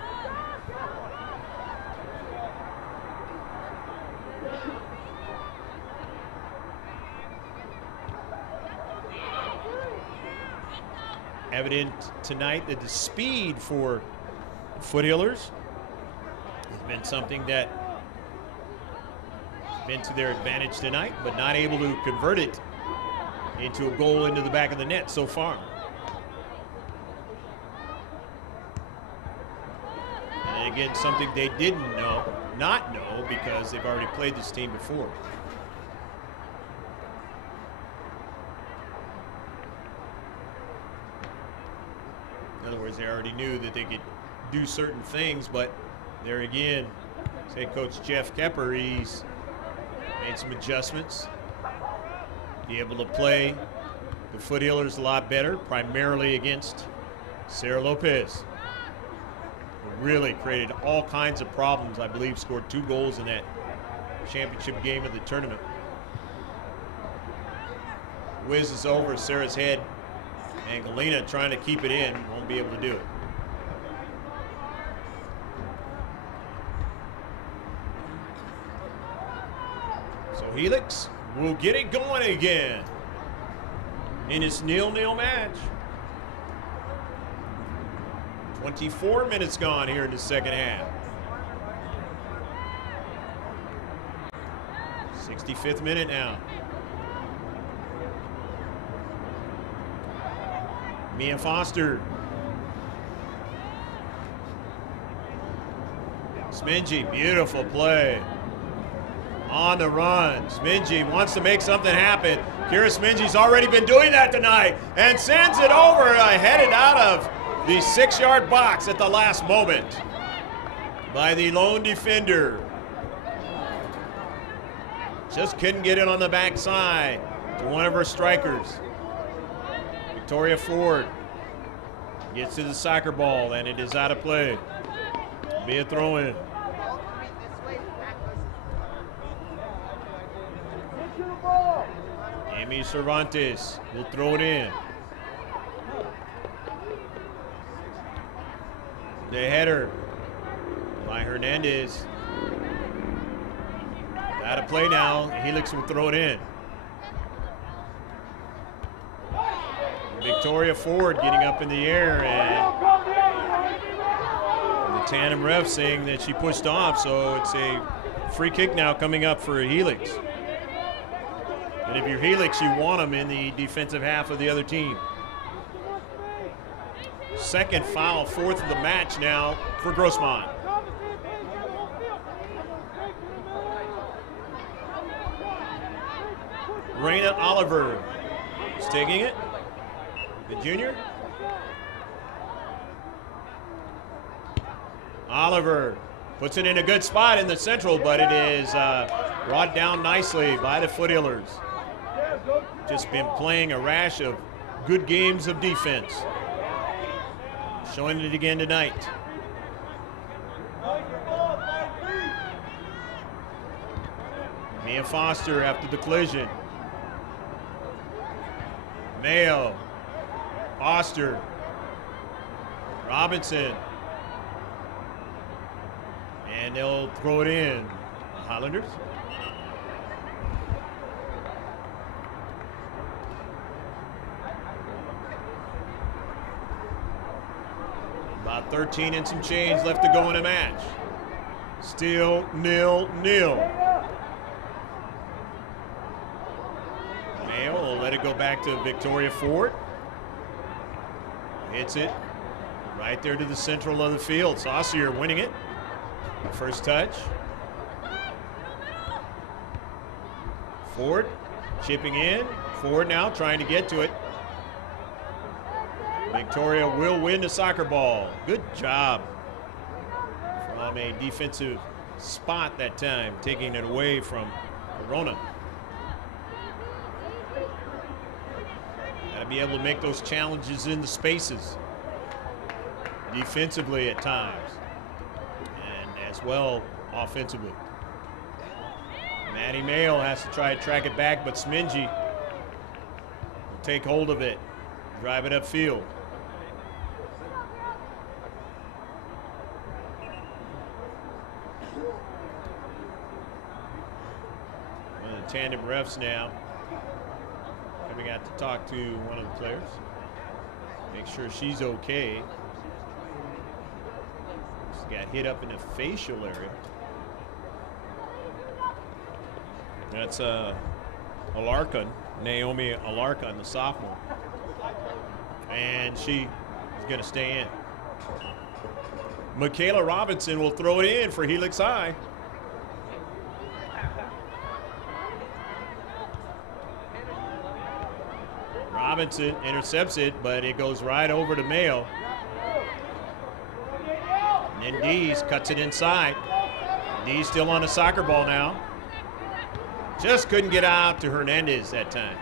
Evident tonight that the speed for Foothillers has been something that has been to their advantage tonight, but not able to convert it into a goal into the back of the net so far. And again, something they didn't not know because they've already played this team before. In other words, they already knew that they could do certain things, but there again, head coach Jeff Kepper, he's made some adjustments, be able to play the foot healers a lot better, primarily against Sarah Lopez, who really created all kinds of problems. I believe scored 2 goals in that championship game of the tournament. Whiz is over Sarah's head, and Galena trying to keep it in, won't be able to do it. So HELIX will get it going again in this 0-0 match. 24 minutes gone here in the second half. 65th minute now. Mia Foster. Smingy, beautiful play. On the run. Smingy wants to make something happen. Kira Smingy's already been doing that tonight and sends it over, headed out of the 6-yard box at the last moment by the lone defender. Just couldn't get it on the backside to one of her strikers. Victoria Ford gets to the soccer ball, and it is out of play. Be a throw-in. Amy Cervantes will throw it in. The header by Hernandez. Out of play now. HELIX will throw it in. Victoria Ford getting up in the air, and the tandem ref saying that she pushed off, so it's a free kick now coming up for HELIX. And if you're HELIX, you want them in the defensive half of the other team. Second foul, 4th of the match now for Grossmont. Raina Oliver is taking it. The junior. Oliver puts it in a good spot in the central, but it is brought down nicely by the foot healers. Just been playing a rash of good games of defense. Showing it again tonight. Mia Foster after the collision. Mayo. Foster. Robinson. And they'll throw it in. The Highlanders. About 13 and some change left to go in a match. Still 0-0. Mayo will let it go back to Victoria Ford. Hits it right there to the central of the field. Saucier winning it. First touch. Ford chipping in. Ford now trying to get to it. Victoria will win the soccer ball. Good job from a defensive spot that time, taking it away from Corona. Got to be able to make those challenges in the spaces defensively at times, and as well offensively. Maddie Mayo has to try to track it back, but Smingy will take hold of it, drive it upfield. One of the tandem refs now coming out to talk to one of the players, make sure she's okay. She got hit up in the facial area. That's Alarcon, Naomi Alarcon, the sophomore. And she is going to stay in. Michaela Robinson will throw it in for HELIX High. Robinson intercepts it, but it goes right over to Mayo. And then Dees cuts it inside. Dees still on the soccer ball now. Just couldn't get out to Hernandez that time.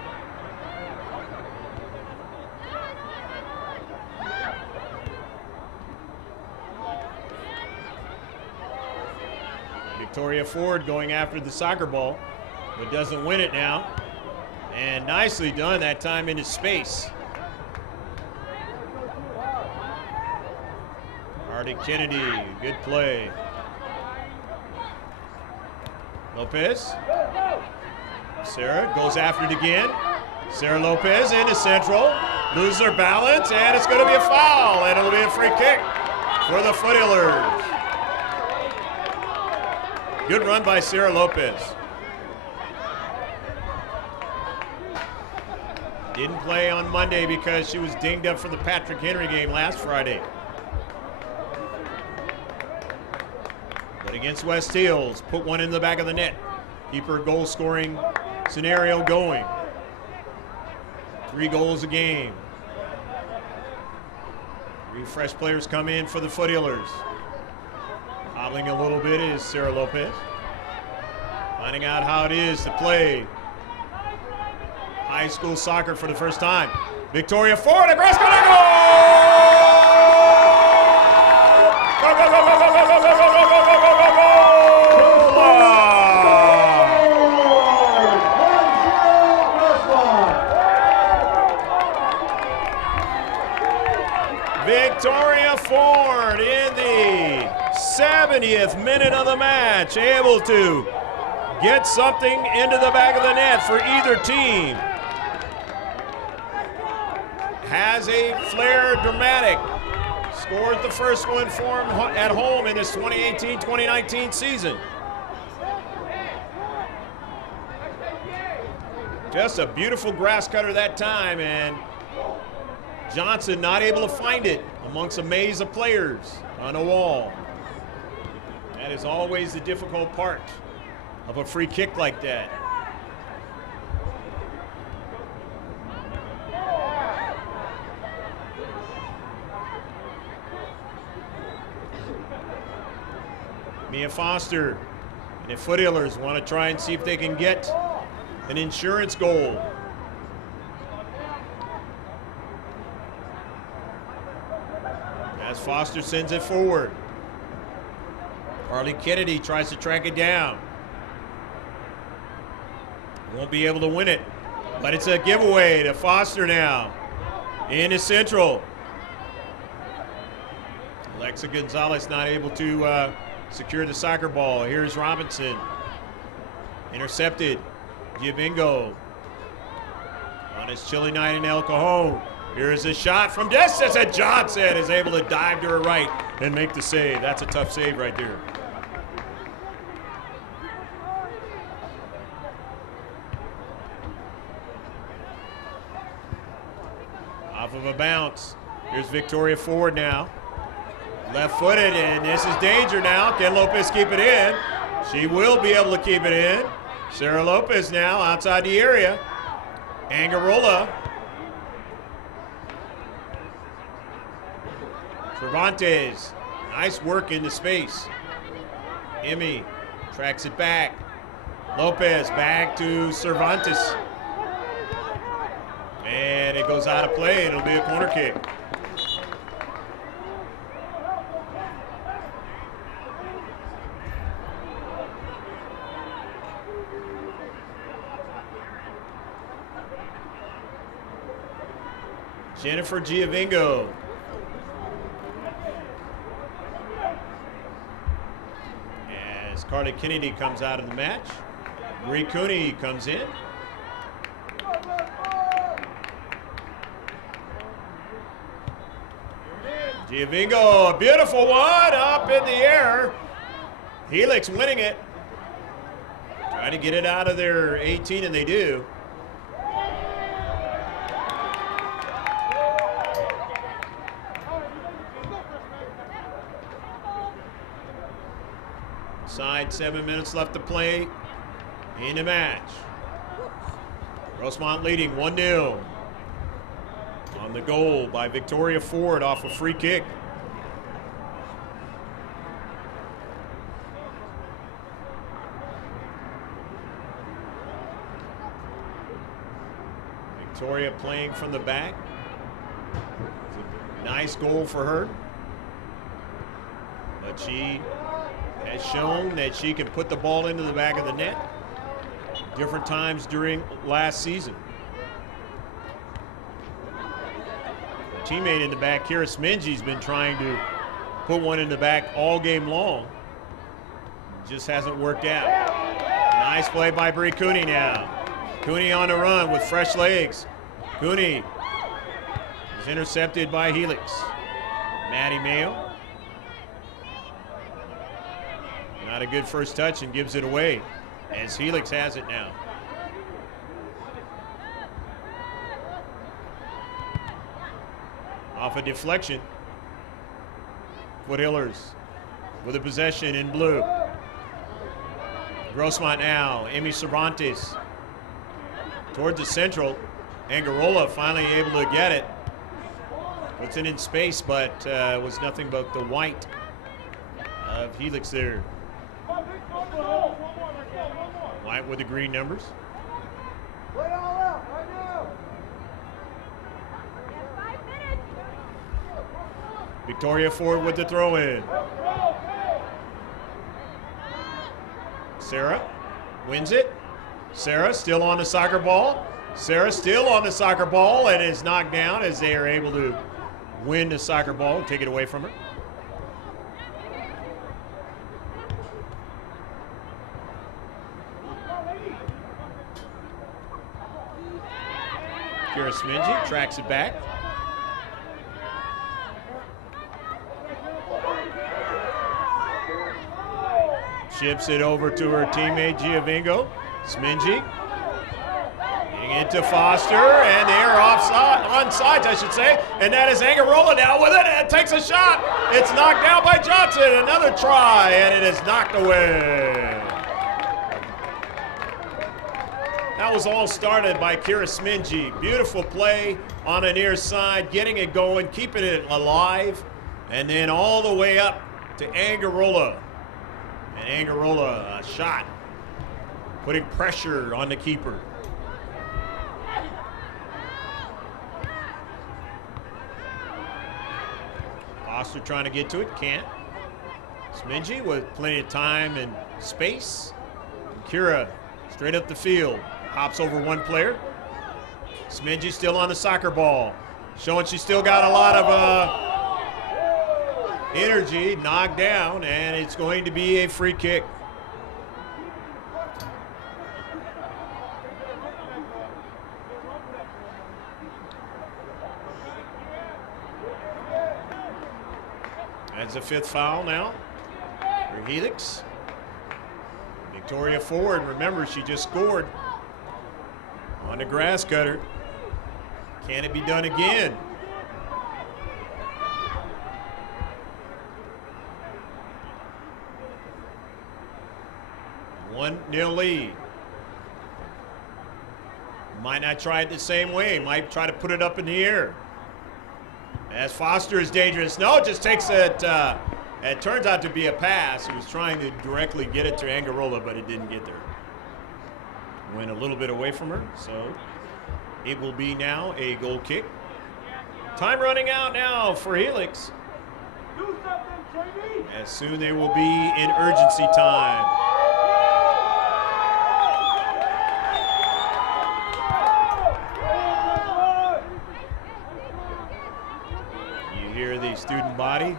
Victoria Ford going after the soccer ball, but doesn't win it now. And nicely done that time into space. Hardy Kennedy, good play. Lopez. Sarah goes after it again. Sarah Lopez into central. Loses her balance, and it's going to be a foul, and it'll be a free kick for the Foot Healers. Good run by Sarah Lopez. Didn't play on Monday because she was dinged up for the Patrick Henry game last Friday. But against West Hills, put one in the back of the net. Keep her goal-scoring scenario going. 3 goals a game. 3 fresh players come in for the Foot Healers. Hobbling a little bit is Sarah Lopez. Finding out how it is to play high school soccer for the first time. Victoria Ford, across, go, go, go! Go, go, go, go, go, go, go, go, go, go, go, go, go, go! Victoria Ford in the 70th minute of the match, able to get something into the back of the net for either team. Has a flair dramatic. Scored the first one for him at home in this 2018-2019 season. Just a beautiful grass cutter that time, and Johnson not able to find it amongst a maze of players on a wall. That is always the difficult part of a free kick like that. Mia Foster and the Foot Healers want to try and see if they can get an insurance goal. As Foster sends it forward. Harley Kennedy tries to track it down. Won't be able to win it, but it's a giveaway to Foster now. Into central. Alexa Gonzalez not able to secure the soccer ball. Here's Robinson. Intercepted. Giovingo on his chilly night in El Cajon. Here's a shot from distance, and Johnson is able to dive to her right and make the save. That's a tough save right there. Off of a bounce. Here's Victoria Ford now. Left-footed, and this is danger now. Can Lopez keep it in? She will be able to keep it in. Sarah Lopez now outside the area. Angarola. Cervantes. Nice work into space. Emmy tracks it back. Lopez back to Cervantes. And it goes out of play. It'll be a corner kick. Jennifer Giovingo. As Carly Kennedy comes out of the match, Marie Cooney comes in. Giovingo, a beautiful one up in the air. HELIX winning it. Trying to get it out of their 18, and they do. Side, 7 minutes left to play in the match. GROSSMONT leading 1-0. On the goal by Victoria Ford off a free kick. Victoria playing from the back. Nice goal for her. But she has shown that she can put the ball into the back of the net different times during last season. Her teammate in the back, Kira Sminji's been trying to put one in the back all game long. Just hasn't worked out. Nice play by Bree Cooney now. Cooney on the run with fresh legs. Cooney is intercepted by HELIX. Maddie Mayo. Not a good first touch and gives it away as HELIX has it now. Off a deflection. Foothillers with a possession in blue. Grossmont now, Amy Cervantes toward the central. Angarola finally able to get it. Puts it in space, but was nothing but the white of HELIX there. White with the green numbers. Victoria Ford with the throw in. Sarah wins it. Sarah still on the soccer ball. Sarah still on the soccer ball and is knocked down as they are able to win the soccer ball and take it away from her. Kira Sminji tracks it back. Chips it over to her teammate Giovingo. Sminji getting into Foster, and they're onside, I should say. And that is Angarola now with it, and takes a shot. It's knocked down by Johnson. Another try, and it is knocked away. That was all started by Kira Sminji. Beautiful play on the near side, getting it going, keeping it alive, and then all the way up to Angarola. And Angarola, a shot, putting pressure on the keeper. Foster trying to get to it, can't. Sminji with plenty of time and space. And Kira straight up the field, hops over one player. Sminji still on the soccer ball, showing she's still got a lot of energy, knocked down, and it's going to be a free kick. That's a fifth foul now for HELIX. Victoria Ford, remember, she just scored on the grass cutter. Can it be done again? One 1-0 lead. Might not try it the same way. Might try to put it up in the air. As Foster is dangerous. No, it just takes it. It turns out to be a pass. He was trying to directly get it to Angarola, but it didn't get there. Went a little bit away from her, so it will be now a goal kick. Time running out now for HELIX. As soon they will be in urgency time. Hear the student body.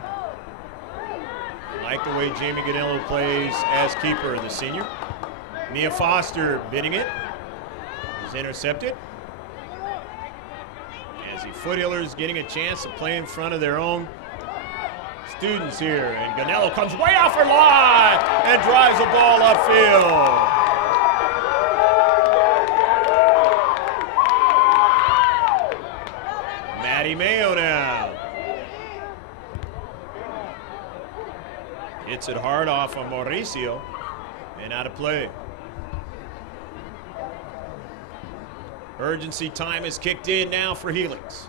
Like the way Jamie Ganello plays as keeper, the senior. Mia Foster bidding it. Is intercepted. As the Foothillers getting a chance to play in front of their own students here. And Ganello comes way off her line and drives the ball upfield. Maddie Mayo now. Hits it hard off on Mauricio and out of play. Urgency time is kicked in now for HELIX.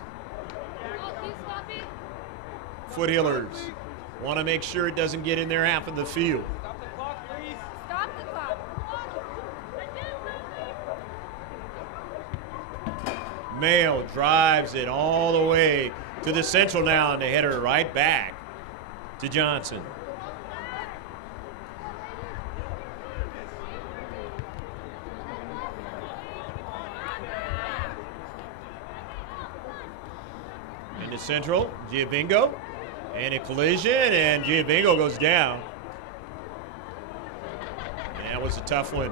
Foothillers want to make sure it doesn't get in their half of the field. Stop the clock, please. Stop the clock. Mayo drives it all the way to the central now, and they head her right back to Johnson. Into central, Giovinco. And a collision, and Giovinco goes down. And that was a tough one.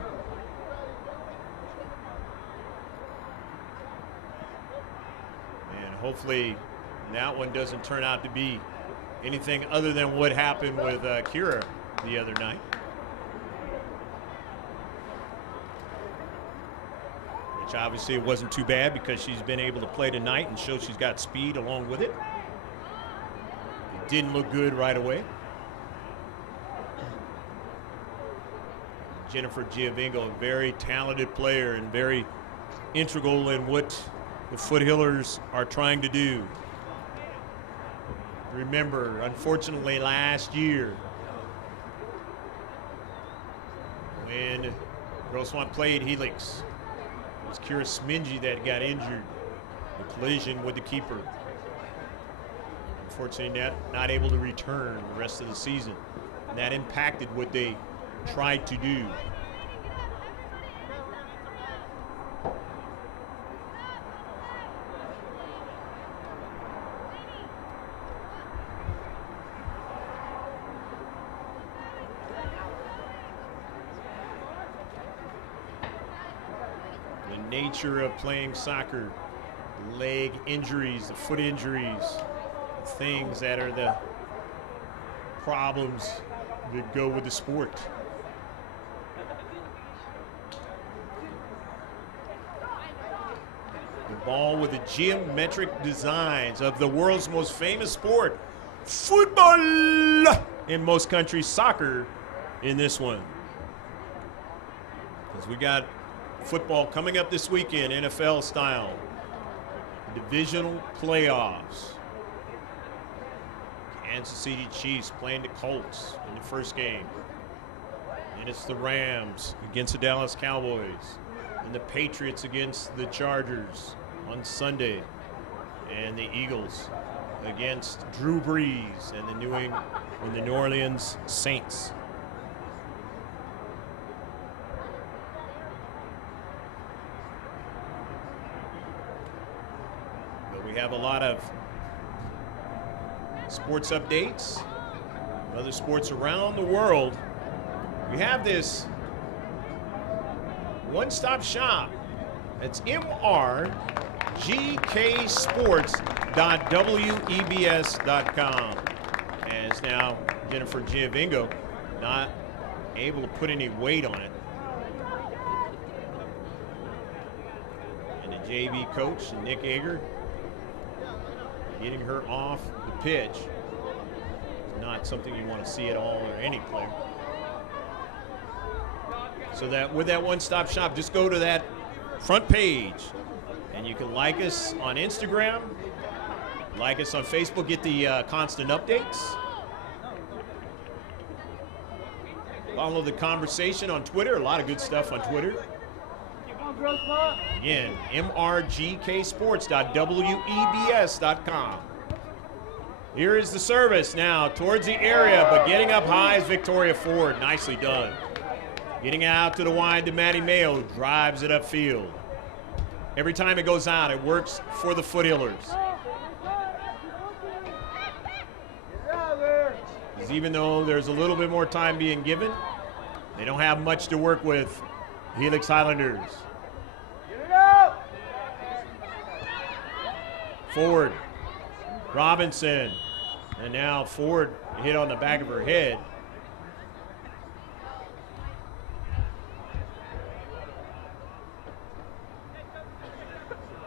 And hopefully that one doesn't turn out to be anything other than what happened with Kira the other night. Which obviously it wasn't too bad because she's been able to play tonight and show she's got speed along with it. It didn't look good right away. Jennifer Giovinco, a very talented player and very integral in what the Foothillers are trying to do. Remember, unfortunately, last year when GROSSMONT played HELIX, it was Kira Smingy that got injured. The collision with the keeper. Unfortunately, not able to return the rest of the season. And that impacted what they tried to do. The nature of playing soccer, leg injuries, the foot injuries, the things that are the problems that go with the sport. The ball with the geometric designs of the world's most famous sport, football, in most countries, soccer in this one. Because we got football coming up this weekend, NFL style, divisional playoffs. Kansas City Chiefs playing the Colts in the first game. And it's the Rams against the Dallas Cowboys. And the Patriots against the Chargers on Sunday. And the Eagles against Drew Brees and the New Orleans Saints. But we have a lot of sports updates, other sports around the world. We have this one-stop shop. It's mrgksports.webs.com. As now Jennifer Giovinco not able to put any weight on it. And the JV coach, Nick Ager, getting her off the pitch. It's not something you want to see at all or any player. So that with that one-stop shop, just go to that front page and you can like us on Instagram, like us on Facebook, get the constant updates. Follow the conversation on Twitter, a lot of good stuff on Twitter. Again, mrgksports.webs.com. Here is the service now towards the area, but getting up high is Victoria Ford. Nicely done. Getting out to the wide to Maddie Mayo, who drives it upfield. Every time it goes out, it works for the Foothillers. Because even though there's a little bit more time being given, they don't have much to work with, HELIX Highlanders. Ford, Robinson, and now Ford hit on the back of her head.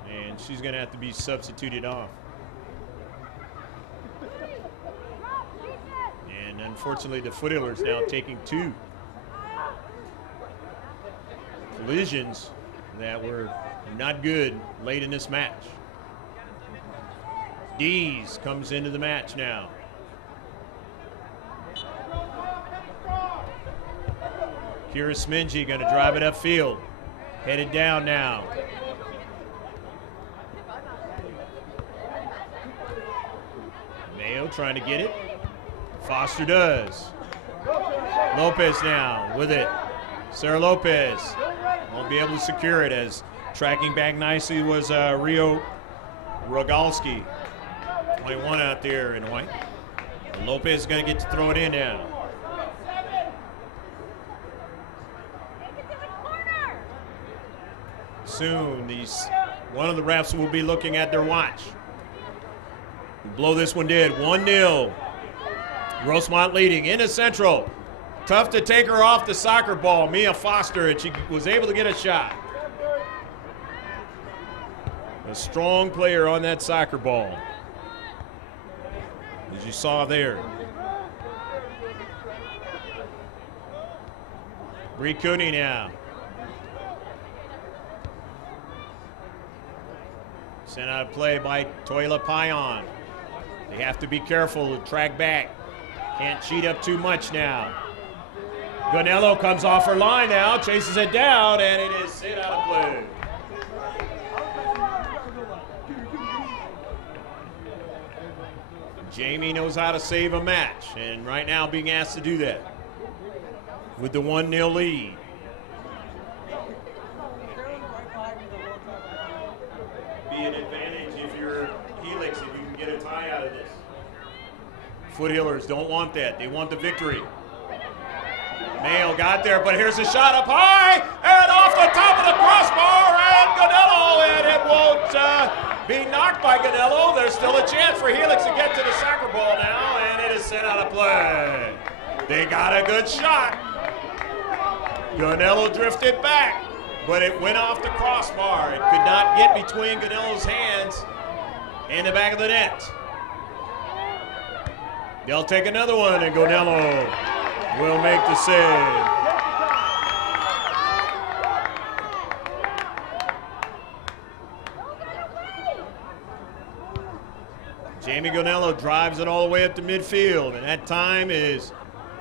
And she's going to have to be substituted off. And unfortunately, the Foothillers now taking two collisions that were not good late in this match. Dees comes into the match now. Kira Smingy going to drive it upfield. Headed down now. Mayo trying to get it. Foster does. Lopez now with it. Sarah Lopez won't be able to secure it as tracking back nicely was Rio Rogalski. 21 out there in white. And Lopez is going to get to throw it in now. Soon, one of the refs will be looking at their watch. Blow this one dead. 1-0. Grossmont leading into Central. Tough to take her off the soccer ball, Mia Foster, and she was able to get a shot. A strong player on that soccer ball, as you saw there. Bree Cooney now. Sent out of play by Toila Payan. They have to be careful to track back. Can't cheat up too much now. Ganello comes off her line now, chases it down, and it is hit out of play. Jamie knows how to save a match, and right now being asked to do that with the 1-0 lead. Be an advantage if you're Helix, if you can get a tie out of this. Foothillers don't want that. They want the victory. Mayo got there, but here's a shot up high and off the top of the crossbar, and Ganello, and it won't be knocked by Ganello. There's still a chance for Helix to get to the soccer ball now, and it is sent out of play. They got a good shot. Ganello drifted back, but it went off the crossbar. It could not get between Ganello's hands and the back of the net. They'll take another one, and Ganello will make the save. Jamie Ganello drives it all the way up to midfield, and that time is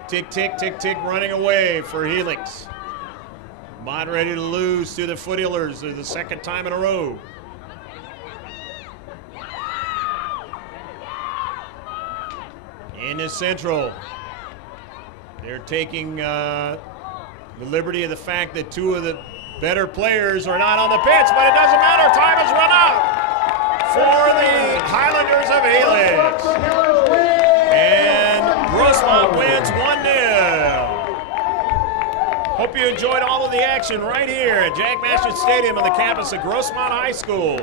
tick, tick, tick, tick, running away for Helix. Not ready to lose to the Foothillers for the second time in a row. Into Central. They're taking the liberty of the fact that two of the better players are not on the pitch, but it doesn't matter. Time has run out for the Highlanders of Helix. And Grossmont wins 1-0. Hope you enjoyed all of the action right here at Jack Mashut Stadium on the campus of Grossmont High School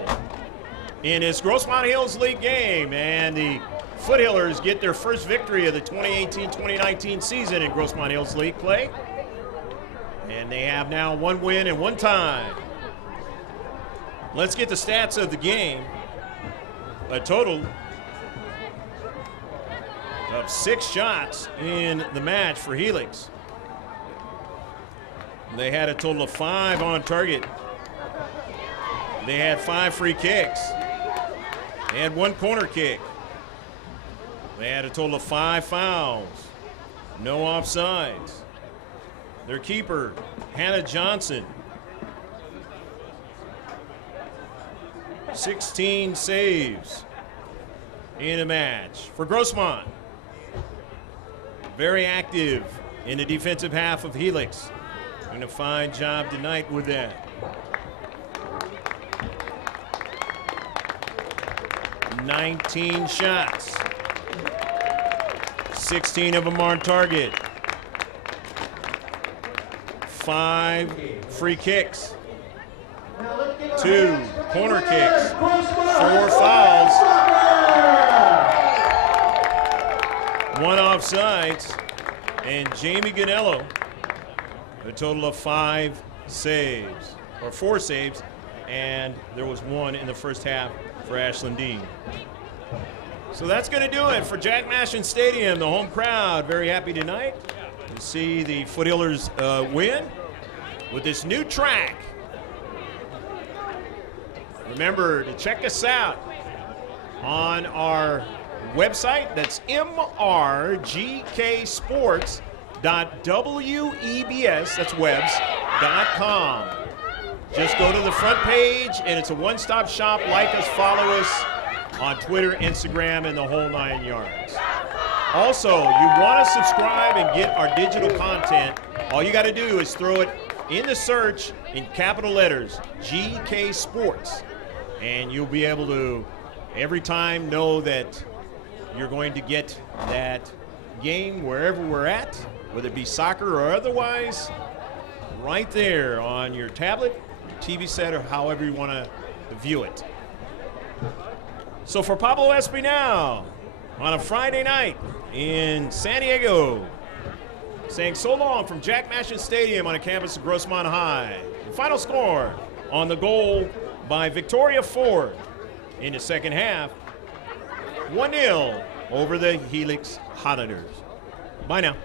in this Grossmont Hills League game. And the Foothillers get their first victory of the 2018-2019 season in Grossmont Hills League play. And they have now one win and one tie. Let's get the stats of the game. A total of 6 shots in the match for Helix. They had a total of 5 on target. They had 5 free kicks. They had 1 corner kick. They had a total of 5 fouls. No offsides. Their keeper, Hannah Johnson, 16 saves in a match. For Grossmont, very active in the defensive half of Helix. Doing a fine job tonight with that. 19 shots. 16 of them on target. 5 free kicks. 2 corner kicks. 4 fouls. 1 offsides. And Jamie Ganello, a total of 5 saves, or 4 saves, and there was 1 in the first half for Ashlyn Dean. So that's going to do it for Jack Mashut Stadium. The home crowd very happy tonight to see the Foothillers win with this new track. Remember to check us out on our website. That's mrgksports.webs, that's webs.com. Just go to the front page, and it's a one-stop shop. Like us, follow us on Twitter, Instagram, and the whole 9 yards. Also, you want to subscribe and get our digital content, all you got to do is throw it in the search in capital letters, GK Sports, and you'll be able to every time know that you're going to get that game wherever we're at, whether it be soccer or otherwise, right there on your tablet, TV set, or however you want to view it. So for Pablo Espinal, on a Friday night in San Diego, saying so long from Jack Mashin Stadium on the campus of Grossmont High. The final score on the goal by Victoria Ford in the second half, 1-0 over the HELIX Highlanders. Bye now.